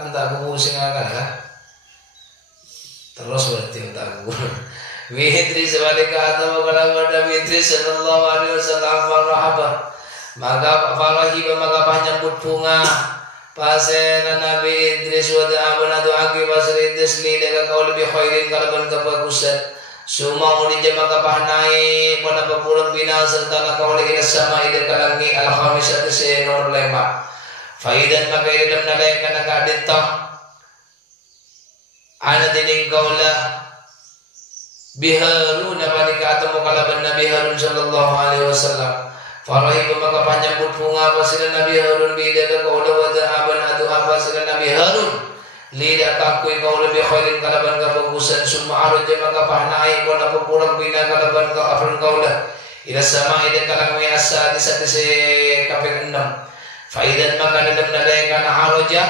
Kan tak aku pusing akan kan. Terus berarti tak aku. Witri sebalika atau kalau pada Witri sallallahu alaihi wasallam farahaba. Maka farahiba maka menyambut bunga. Pasena Nabi Idris wa da'abana do'aki pasir Idris li deka kau lebih khairin kalaban kebagusan. Suma udija maka pahnai pada pepurang bina serta kau lagi sama ide kalangi al-khamisat se nomor 5. Faidan maka idam nalai kana kadita. Ana dining kaulah biharun nabanika atau kalaban Nabi Harun sallallahu alaihi wasallam. Farahi maka penyambut bunga pasir Nabi Harun bida kaulah wada aban adu pasir Nabi Harun lidah kakui kau lebih khairin kalaban kebagusan summa arja maka pahnai pada pepurang bina kalaban kau afran kaulah ila sama ida kalang miasa di satu se kaping 6. Faidan maka dalam nadai kana arja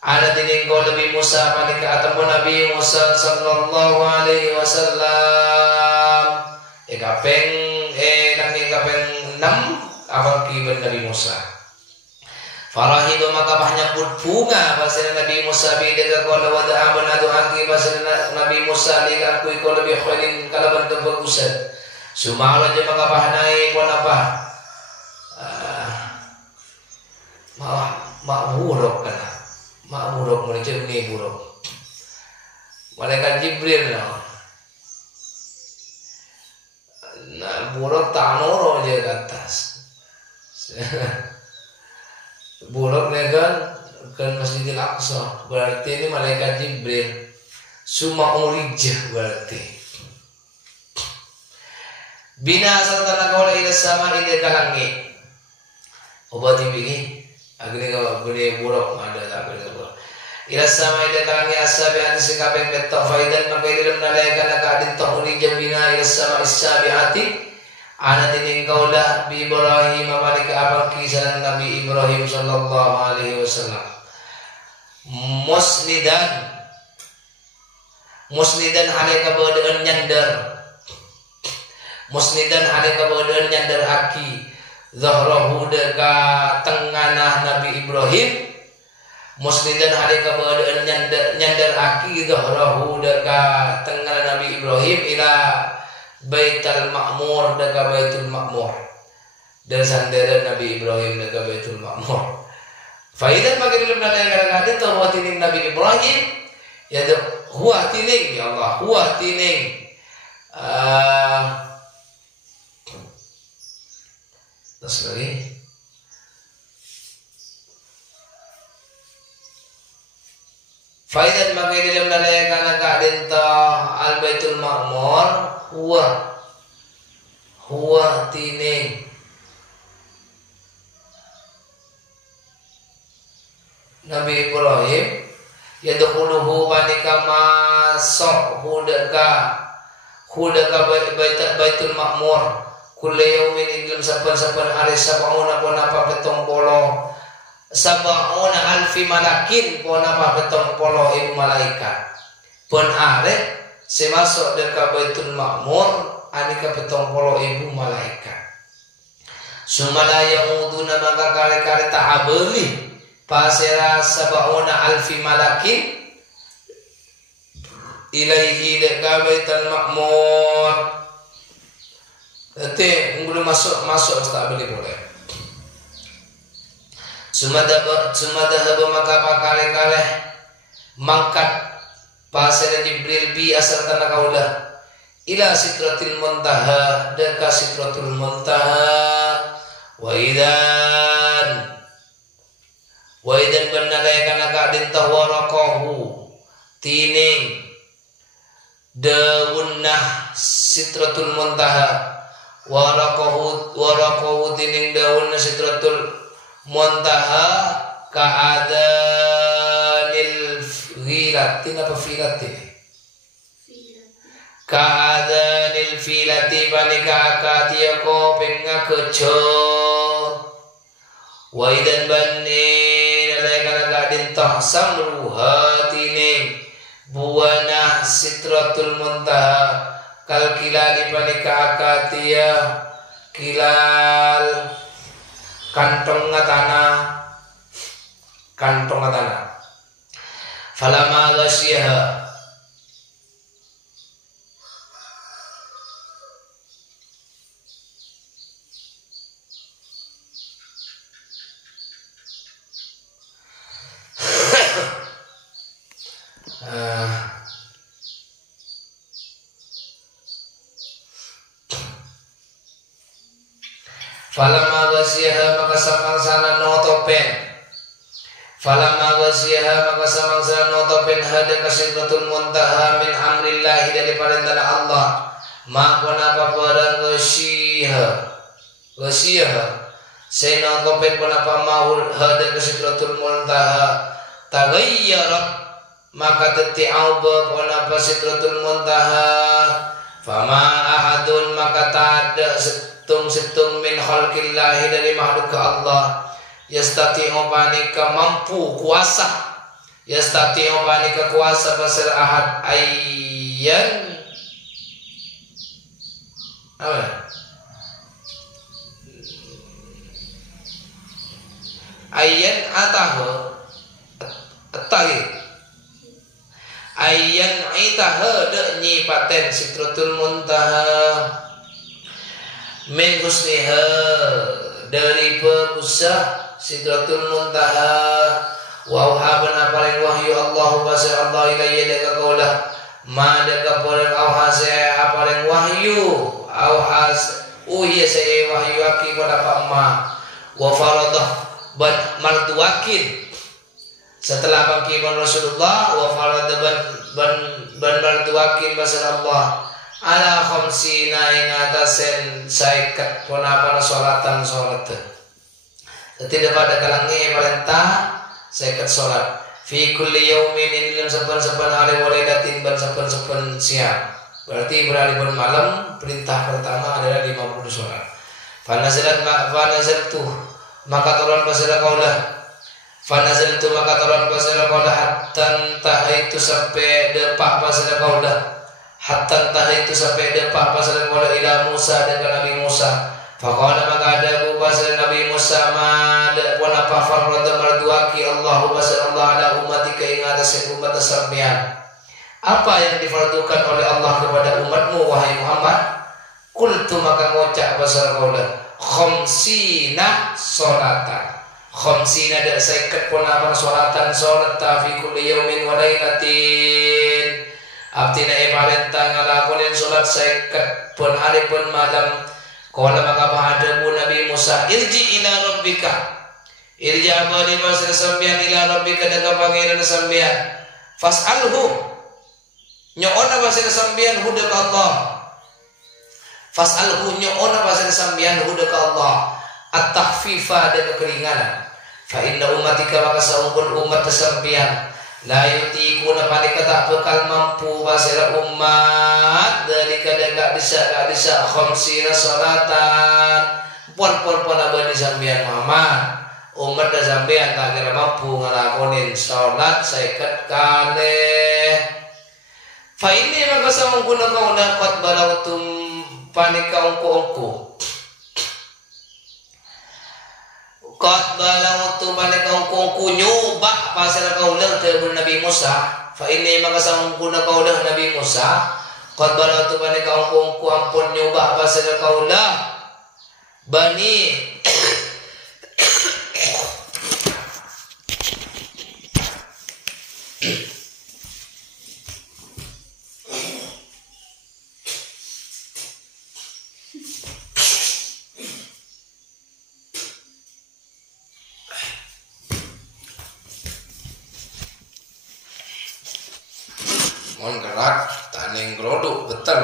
ada dining kau lebih Musa panika atau Nabi Musa sallallahu alaihi wasallam kaping kaping 6 abang kiban Nabi Musa. Farahidu maka menyambut bunga pasal Nabi Musa bida qala wa da'aban adu'aki pasal Nabi Musa likakui qala bi khairin kalaban kebagusan. Sumala je maka pahnai pun apa? Mak buruk kan. Mak buruk menuju ni buruk. Malaikat Jibril nah buruk tak noro je ke atas. Buruk ni kan Masjidil Aqsa berarti ini malaikat Jibril. Suma urijah berarti. Bina sartana kaula ila sama ila kalangi. Obati bigi agni ka gune buruk ada tak buruk. Ila sama ila kalangi asabi ansi kapeng betta faidan maka ilm nalaikan kadin tahuni jabina ila sama isabiati ana dining kaulah bi Ibrahim malika abang kisah Nabi Ibrahim sallallahu alaihi wasallam musnidan alika badan nyandar aki zahrahu deka tenganah Nabi Ibrahim musnidan alika badan nyandar aki zahrahu deka tenganah Nabi Ibrahim ila Baitul Ma'mur deka Baitul Ma'mur dan sandaran Nabi Ibrahim deka Baitul Ma'mur. Faidan maka dalam nada kadang-kadang tahu tining Nabi Ibrahim ya huwa tining ya Allah huwa tining terus lagi Faidan maka dalam nada kadang-kadang al Baitul Ma'mur huwa tining Nabi Ibrahim yadkhuluhu panika masuk hudaka Baitul Ma'mur kullu yaumin ilm saban-saban hari sab'una pun apa betong polo sab'una alfi malakin pun apa betong polo ibu malaikat pun are semasuk deka Baitul Ma'mur anika betong polo ibu malaikat sumala yamuduna maka kare-kare ta'abeli pasera sab'una alfi malakin ilaihi deka Baitul Ma'mur nanti belum masuk tak boleh sumada maka kare-kare mangkat pasal Jibril bi asal tanah kaulah ila sidratil muntaha deka sidratul muntaha wa idan benarai kana kadin tawaraqahu tining daunah sidratul muntaha waraqahu tining daunah sidratul muntaha ka'adanil filati apa filati ka'adanil filati panika akatia ko penga kejo waidan banni nalai kana kadin tahsam ruhatining buana sidratul muntaha kal kilali panika akatia kilal kantong ngatana Falamma ghasyiha Falamma ghasyiha maka samangsana notopen. Falamma ghasyiha maka samangsana notopen hada kasidratul muntaha min amrillahi dari perintah Allah. Maka napa pada ghasyiha saya notopen kenapa mau hada kasidratul muntaha tagayyarat maka teti'auba kenapa sidratul muntaha fama ahadun maka tak ada setung min khalqillahi dari makhluk Allah yastati'u panika mampu kuasa yastati'u panika kuasa pasal ahad ayyan apa ayyan atahu ayyan itaha de nyi paten sidratul muntaha min husniha dari pegusah sidratul muntaha wa habana paling wahyu Allah basir Allah ilayya daga kaulah ma daga paling awhase paling wahyu awhas iya saya wahyu aki pada pamma wa faradah ban marduakin setelah bangkiman Rasulullah wa faradah ban marduakin basir Allah ala khamsina ing atasen saikat punapa salatan salat. Tidak pada kalangi perintah saikat salat. Fi kulli yaumin dalam saben-saben hari walidatin ban saben-saben siang. Berarti beralih malam perintah pertama adalah 50 salat. Fanazaltu maka turun pasal kaulah. Fanazaltu maka turun pasal kaulah hatta tahaitu sampai depak pasal kaulah. Hatta entah itu sampai depan pasal qala ila Musa dengan Nabi Musa. Faqala maka ada pasal Nabi Musa mada pun apa farad marduaki Allahu pasal Allah ala ummatika ing atas umat sampean. Apa yang difardukan oleh Allah kepada umatmu wahai Muhammad? Qultu maka ngucap pasal qala khamsina salatan. Khamsina dak seket pun apa salatan salat fi kulli yaumin wa lailatin. Abtina ibarenta ngalakonin salat seket pun hari pun malam. Qala maka bahadamu Nabi Musa irji ila rabbika. Irji abadi masir sambian ila rabbika daga pangeran sambian. Fas'alhu nyoona pasir sambian huda ka Allah. Fas'alhu nyoona pasir sambian huda ka Allah. At-tahfifa daga keringanan. Fa inna ummatika maka saungkun umat sambian la yutikuna panika tak bakal mampu pasir umat dari kadang gak bisa khamsina salatan pon abadi sambian Muhammad umat da sambian tak kira mampu ngelakonin salat seket kalih fa ini maka saungkun kau dapat balautum panika ongko Qad balawtu panika ongko nyoba pasal kaulah tebul Nabi Musa fa ini maka sampun kaulah Nabi Musa qad balawtu panika ongko ampun nyoba pasal kaulah Bani mon gerak taning groduk betul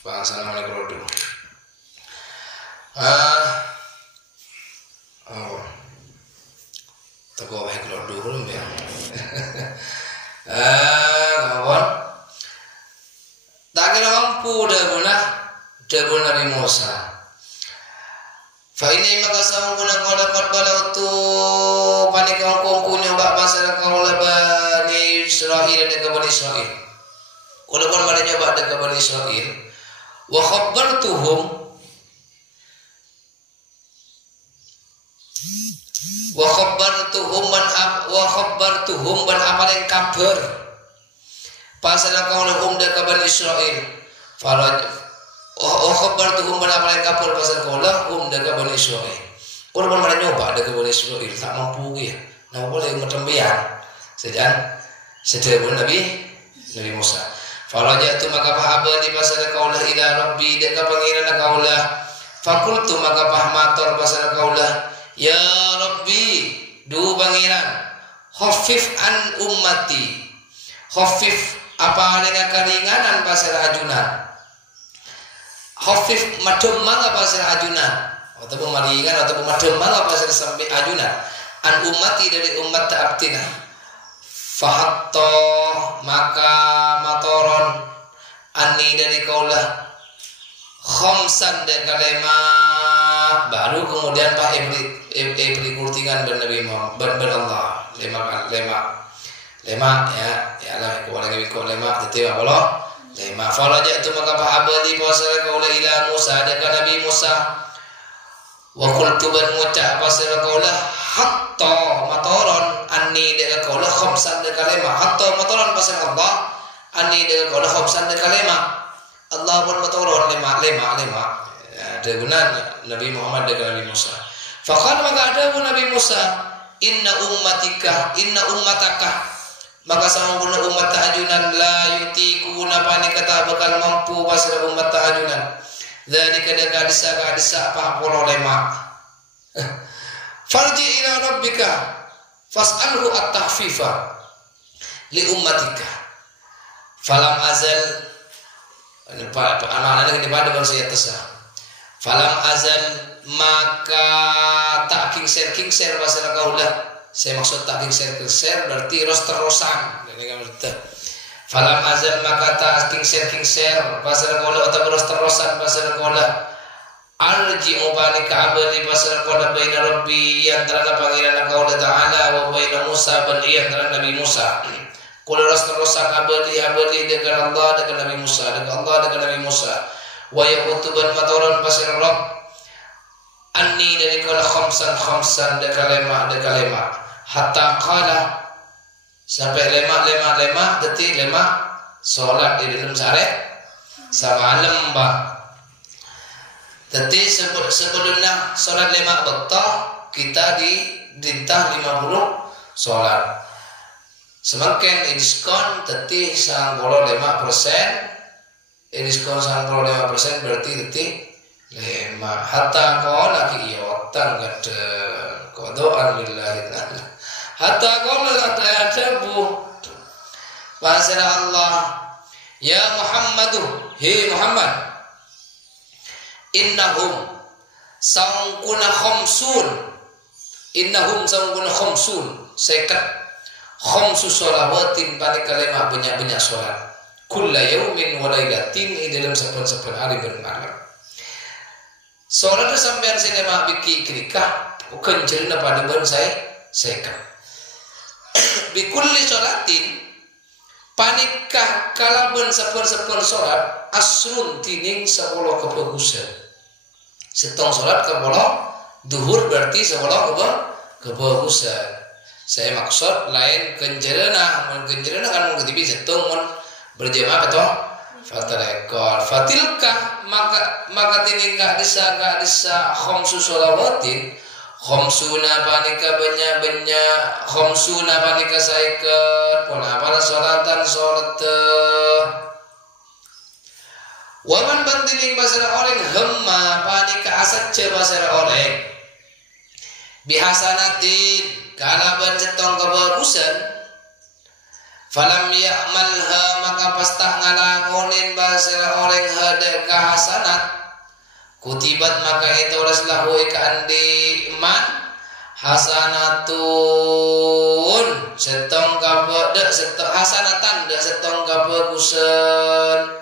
bahasa namanya groduk teko wae groduk belum ya kawan tak kira mampu debul Nabi Musa fa ini maka sampun qala qad balautu panika ongko nyoba pasal kaula Bani Israil dan Bani Israil. Walaupun mereka nyoba dengan Bani Israil, wa khabartuhum wa khabbartuhum ban apaleng kabar pasal kaulahum da ka Bani Israil faraj wa khabbartuhum ban apaleng kabar pasal kaulahum da ka Bani Israil kurban mana nyoba da ka Bani Israil tak mampu ya nah boleh metembian sejan sedaya Nabi Musa farajatu maka pahaba di pasal kaulah ila rabbi da ka pangeran kaulah fakultu maka pahmator pasal kaulah ya rabbi du pangeran khafif an ummati khafif apa dengan keringanan pasal ajunan khafif madem mangga pasal ajunan atau pemaringan atau madem mangga pasal sampai ajunan an ummati dari umat ta'abtina fahatta maka matoron anni dari kaulah khamsan dan kalimat baru kemudian Pak Ibri kurtingan Nabi Muhammad Allah lema ya lah kualang biko lema tete Allah lema faraja itu maka Pak abadi pasal kaula ila Musa dan Nabi Musa wa qultu ban muca pasal kaula hatta matoron anni de kaula khamsan de kalimat hatta matoron pasal Allah anni de kaula khamsan de kalimat Allah pun matoron lema ada guna Nabi Muhammad dengan Nabi Musa faqala maka ada Nabi Musa inna ummataka maka sama guna umat ta'ajunan la yutikuna pani kata bakal mampu pasal umat ta'ajunan dzalika da kadisa apa polo lema farji ila rabbika fas'alhu at-tahfifa li ummatika falam azal anak-anak ini pada bahasa atasnya falam azal maka tak kingser pasal kaulah saya maksud tak kingser berarti terus-terusan ini kan maksudnya falam azal maka tak kingser pasal kaulah atau terus-terusan pasal kaulah arji ubani ka'abali pasal kaulah baina rabbi antara pangeran kaulah ta'ala wa baina Musa ban antara Nabi Musa kalau terus-terusan abadi dengan Allah dengan Nabi Musa dengan Allah dengan Nabi Musa wa yaqutuban matoran pasal Rabb anni dari kala khamsan de kalema hatta qala sampai lema detik lema salat di dalam sare samalam ba detik sebelumnya salat lema betul kita di dintah 50 salat semakin diskon detik 95% diskon 95% berarti detik lema hatta kau lagi iotan gede kodoan lillahi ta'ala hatta kau lagi ada bu pasal Allah ya Muhammadu hi Muhammad innahum sangkuna khamsun sekat khamsu sholawatin pada kalimah banyak sholat kulla yaumin wa lailatin dalam saben-saben hari dan malam solat sampean saya mah biki kirikah bukan cerita pada ban saya kan bikulli sholatin panikah kalaban saben solat asrun tining 10 kebagusan setong solat kepolo duhur berarti 10 kebagusan saya maksud lain kenjerena kan mungkin bisa setong berjamaah betul fatalekor fatilkah maka tini gak bisa khamsu sholawatin khamsuna panika banyak khamsuna panika saikat pola para sholatan sholat waman bantining pasal orang hemma panika asat pasal orang bihasanatin kalaban setong kebagusan falam ya'malha maka pastah ngalangonin basir orang hada kahasanat kutibat maka itu olehlah ika andi iman hasanatun setong kabada setong hasanatan dak setong kabagusan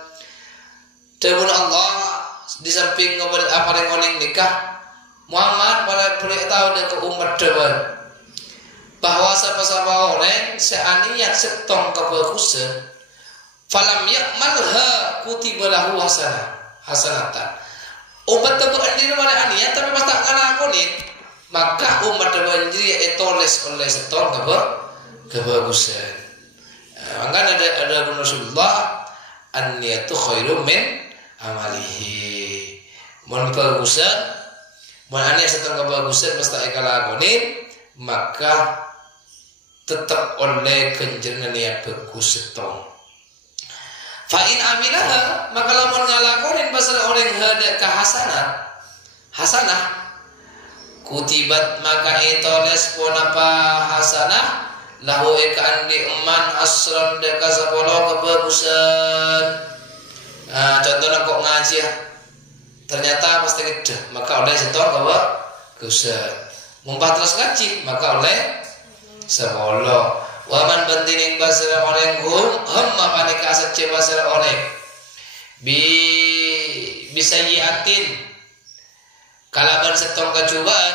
debun Allah di samping ngobrol apa yang ngoling nikah Muhammad pada beri tahu dia ke umat dewan bahwa siapa-siapa orang seaniat setong kebagusan falam yakmalha kutiba lahu hasanatan obat tebak diri mana aniat tapi pas tak ngalakonin maka umat banjiri etoles oleh setong kebagusan. Maka ada Rasulullah an-niyatu khairum min amalihi. Mun kebagusan, mun ane setong kebagusan pasti kalagonin, maka tetap oleh kenjerna niat bagus setong. Fa in amilaha, maka lamun ngalakonin pasal orang hada ka hasanah kutibat maka itoles ponapa hasanah lahu eka andi eman asron deka 10 kebagusan. Contohnya kok ngaji ya, ternyata pasti gede, maka oleh setong kebagusan. Mumpah terus ngaji, maka oleh 10. Waman bantining basara orang hamma panika sace basara orang bisa yiatin kalaban setong kecubaan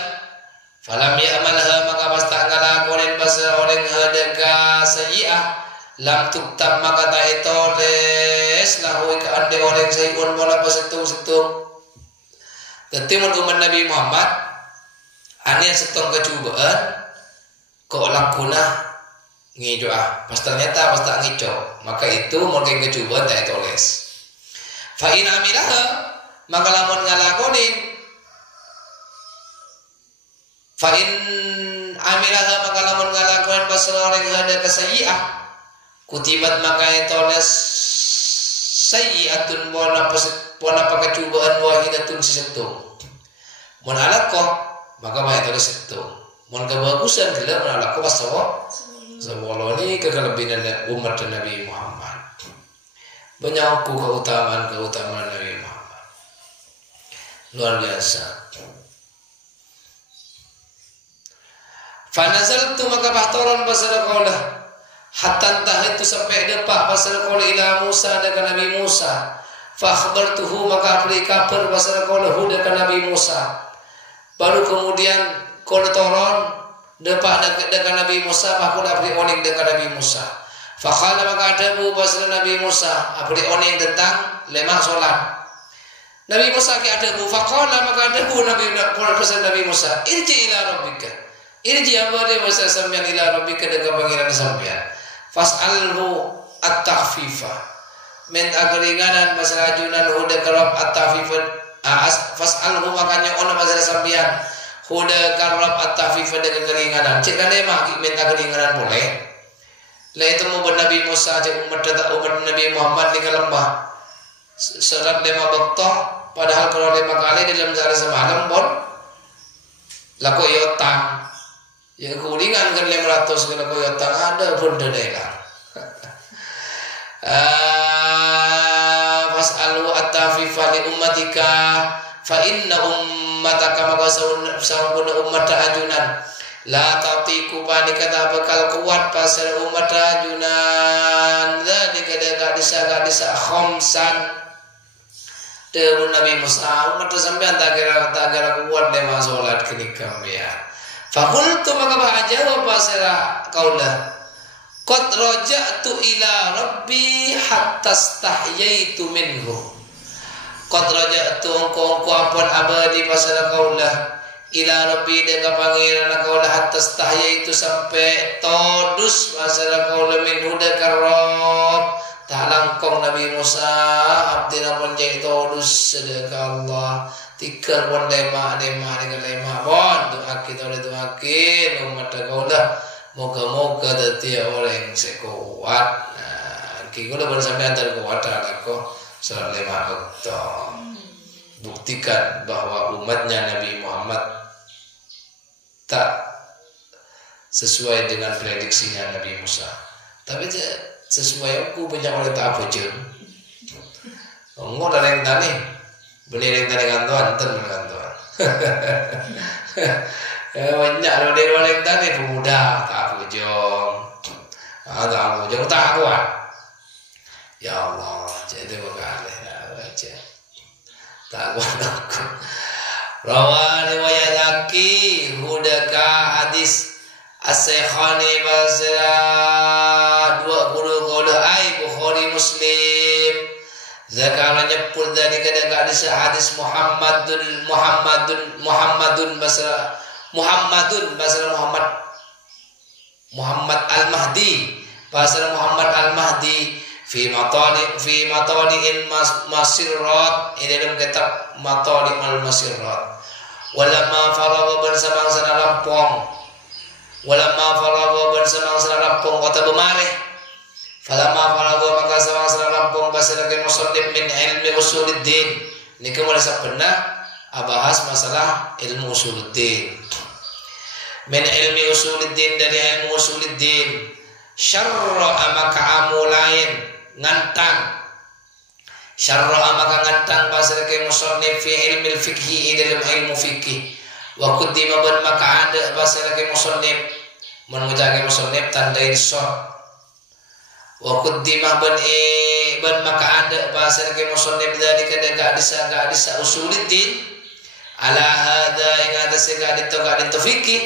falam ya'malha maka pasti ngalakonin basara orang hadaka sayyi'ah lam tuktab maka ta itoles lahu ka ande orang sayun bola pasetung ketimun umat Nabi Muhammad ane setong kecubaan kok lakuna ngijo pas ternyata pas tak ngijo maka itu mungkin kecubaan tak tulis. Fa in amilaha maka lamun ngalakonin fa in amilaha maka lamun ngalakonin pasal orang ada kesayiah kutibat maka tulis sayiatun bona pakecubaan wahidatun sisetung mun alakoh maka mah tulis setung mun kebagusan gila mun alakoh pasawa sebelum ini kekelebihan umat Nabi Muhammad banyak keutamaan Nabi Muhammad luar biasa. Fanazal tu maka bahtoron pasal kaulah hatta entah itu sampai depak pasal kaulah ila Musa dengan Nabi Musa fakhbartuhu maka beri kabar pasal kaulah dengan Nabi Musa baru kemudian kaulah toron depak dengan Nabi Musa aku dah beri oning dengan Nabi Musa. Fakala maka ada bu pasal Nabi Musa beri oning tentang lemah solat. Nabi Musa ki ada bu fakala maka ada bu Nabi pasal Nabi Musa irji ila rabbika irji abade masa sampeyan ila rabbika dengan pangeran sampeyan fas'alhu at-takhfifa min agringanan pasal ajunan udah kerap at-takhfifa fas'alhu makanya ona pasal sampeyan huda karab at-tafifa dengan keringanan. Cik kan emang minta keringanan boleh. Lah itu mau Nabi Musa cik umat Nabi Muhammad di lembah. Serat 5 bektoh padahal kalau 5 kali dalam sehari semalam pun laku yotang. Yang kuringan kan 500 kalau yotang ada pun dedelah. Fas'alu at-tafifa li ummatika fa inna mataka maka sampun umat ajunan la tatiku pani kata bakal kuat pasal umat ajunan jadi kada disa khamsan deun Nabi Musa umat sampean tak kira kuat de salat kenikam ya faqultu maka bahajawab pasal kaulah qad raja'tu ila rabbi hatta stahyaitu minhu. Qad raja'tu engkau apun abadi pasal kaulah ila rabbi dengan pangeran kaulah hatta stahya itu sampai todus pasal kaulah min huda karab tak langkong Nabi Musa abdi namun jadi todus sedekah Allah tiga pun lema dengan lema pun doa kita umat kaulah moga-moga dadi orang sekuat kita udah bersama antar kuat ada kok salat 5 waktu. Buktikan bahwa umatnya Nabi Muhammad tak sesuai dengan prediksinya Nabi Musa. Tapi sesuai aku banyak oleh tak apa je. Ngomong dari yang tani, benih yang tani kantuan, kantuan. Banyak dari yang tani pemuda tak apa je. Tak apa je, tak kuat. Ya Allah, jadi berkali baca. Tak kuat aku. Rawan riwayat laki hudaka hadis as-saykhani basra 20 qala ai Bukhari Muslim. Zakara nyebut dari kadang hadis Muhammadun basra Muhammadun bahasa Muhammad al-Mahdi bahasa Muhammad al-Mahdi fi matali'in masirrat ini dalam kitab Matali' al-Masirrat. Walamma faragha bersama-sama rampung kata bemareh. Falamma faragha maka sama-sama rampung basalake musannif min ilmi usuluddin. Ini kemudian pernah bahas masalah ilmu usuluddin. Min ilmi usuluddin dari ilmu usuluddin. Syarra maka amulain ngantang. Syarra maka ngantang basalake musannif fi ilmi fikhi dalam ilmu fikih. Wa qaddima ban maka ada basalake musannif mengucapkan musannif tandain short. Wa qaddima ban maka ada basalake musannif dari kada gak disa usuluddin ala hada ing ada sega dito fikih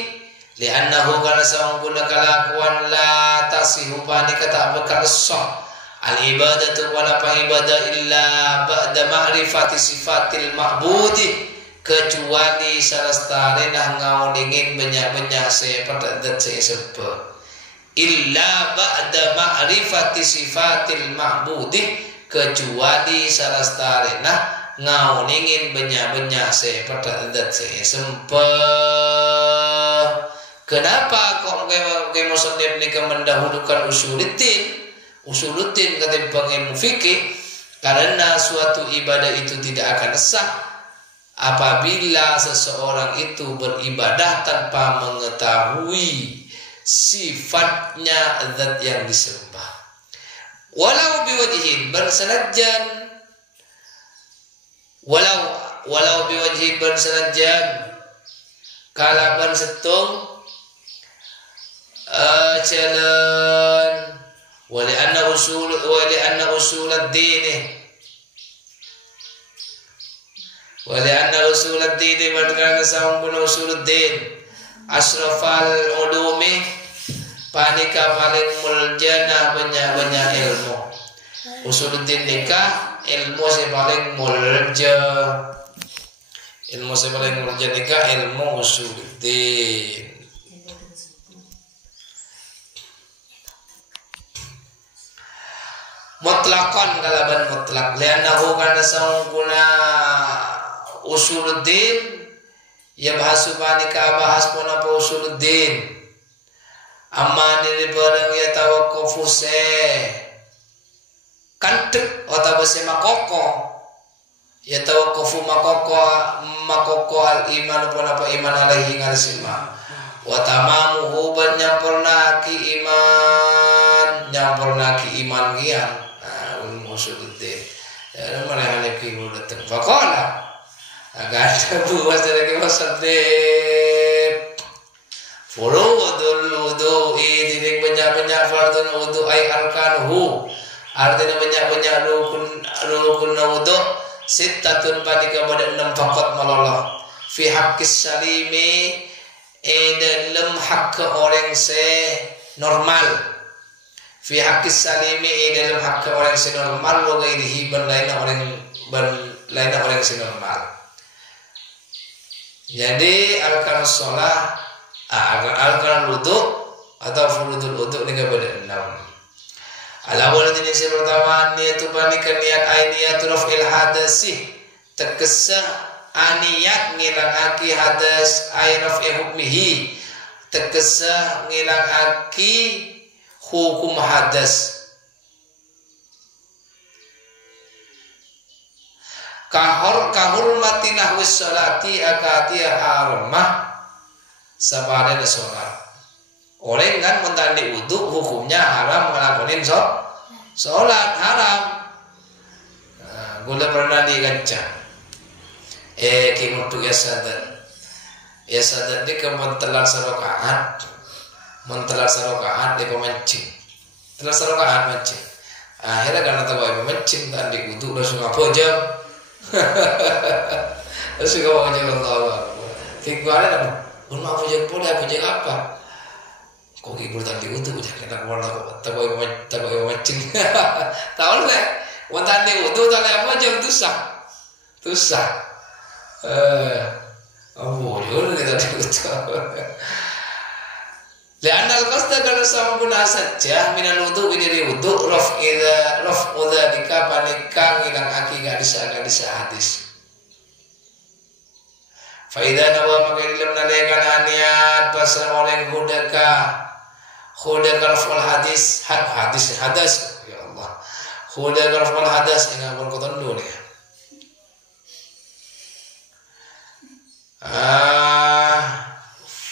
li'annahu kana sawanguna kalakuan la tasihu panika tak bakal sah al-ibadatu wala ibadah illa ba'da ma'rifati sifatil ma'budi kecuali sarastare nah ngauningin banyak-banyak pada dat sebab illa ba'da ma'rifati sifatil ma'budi kecuali sarastare nah ngauningin banyak-banyak pada dat sebab kenapa kok kayak musannif nikah mendahulukan usuluddin ketimbang ilmu fikih? Karena suatu ibadah itu tidak akan sah apabila seseorang itu beribadah tanpa mengetahui sifatnya zat yang disembah. Walau biwajhin bersanajan walau biwajhin bersanajan kalaban setung jalan wali anna usul ad-din berkana sambun usul ad-din asrafal ulumi panika paling muljana banyak ilmu usul ad-din nikah ilmu yang paling mulja nikah ilmu usul ad-din mutlaqan kalaban mutlaq li'annahu kana sangkuna usuluddin ya bahasu panika bahas pun apa usuluddin amma ni barang ya tawaqqufu se kantek atau base makoko ya tawaqqufu makoko al iman pun apa iman alaihi ngarsima wa tamamuhu banyampurnaki iman gian usuluddin ya mana hanya kibul datang fakola agak ada buas dari musannif follow wudu ini banyak fardun wudu ay arkanuhu artinya banyak rukun wudu sittatun panika pada 6 faqat malallah fi haqqis salimi dalam hak orang normal fi haqqis salimi dalam hak orang normal wa ghairihi lainnya orang normal. Jadi arkan shalah arkan wudu atau furudul wudu ini kepada 6. Al-awwal jenis pertama niat panika niat ainiyat raf'il hadasi tegesa niat ngilangake hadas ay raf'i hukmihi tegesa ngilangake hukum hadas kahurmati nahwis sholati akati haramah sabada sholat orang kan mentandi wudu hukumnya haram ngelakonin sholat haram gula pernah digancang kimutu ya sadat di kementelan sarokaat di pemancing telah sarokaat mancing akhirnya karena tahu pemancing tadi wudu langsung apa jam langsung apa jam Allah fikuarnya pun apa jam pun apa kok ibu tadi wudu jangan warna tahu pemancing tahu lah tadi wudu tadi apa jam tuh sah Boleh kita tahu. Lianna al-qasda kana sababun asajjah minal wudu dari wudu raf'u dzalika panikang ilang aki gadis hadis. Fa idza nawa maka ilm nalekan aniat pasal oleh hudaka raf'ul hadas ya Allah. Hudaka raf'ul hadas ina pun koton dulu ya.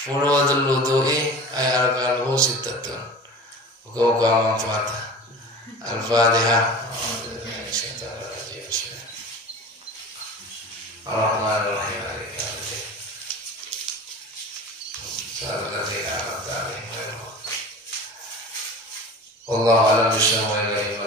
Furudul wudu'i ay arkanuhu sittatun. Muka-muka manfaat. Al-Fatihah. Ar-Rahmanir-Rahim. Allah alam bismillah.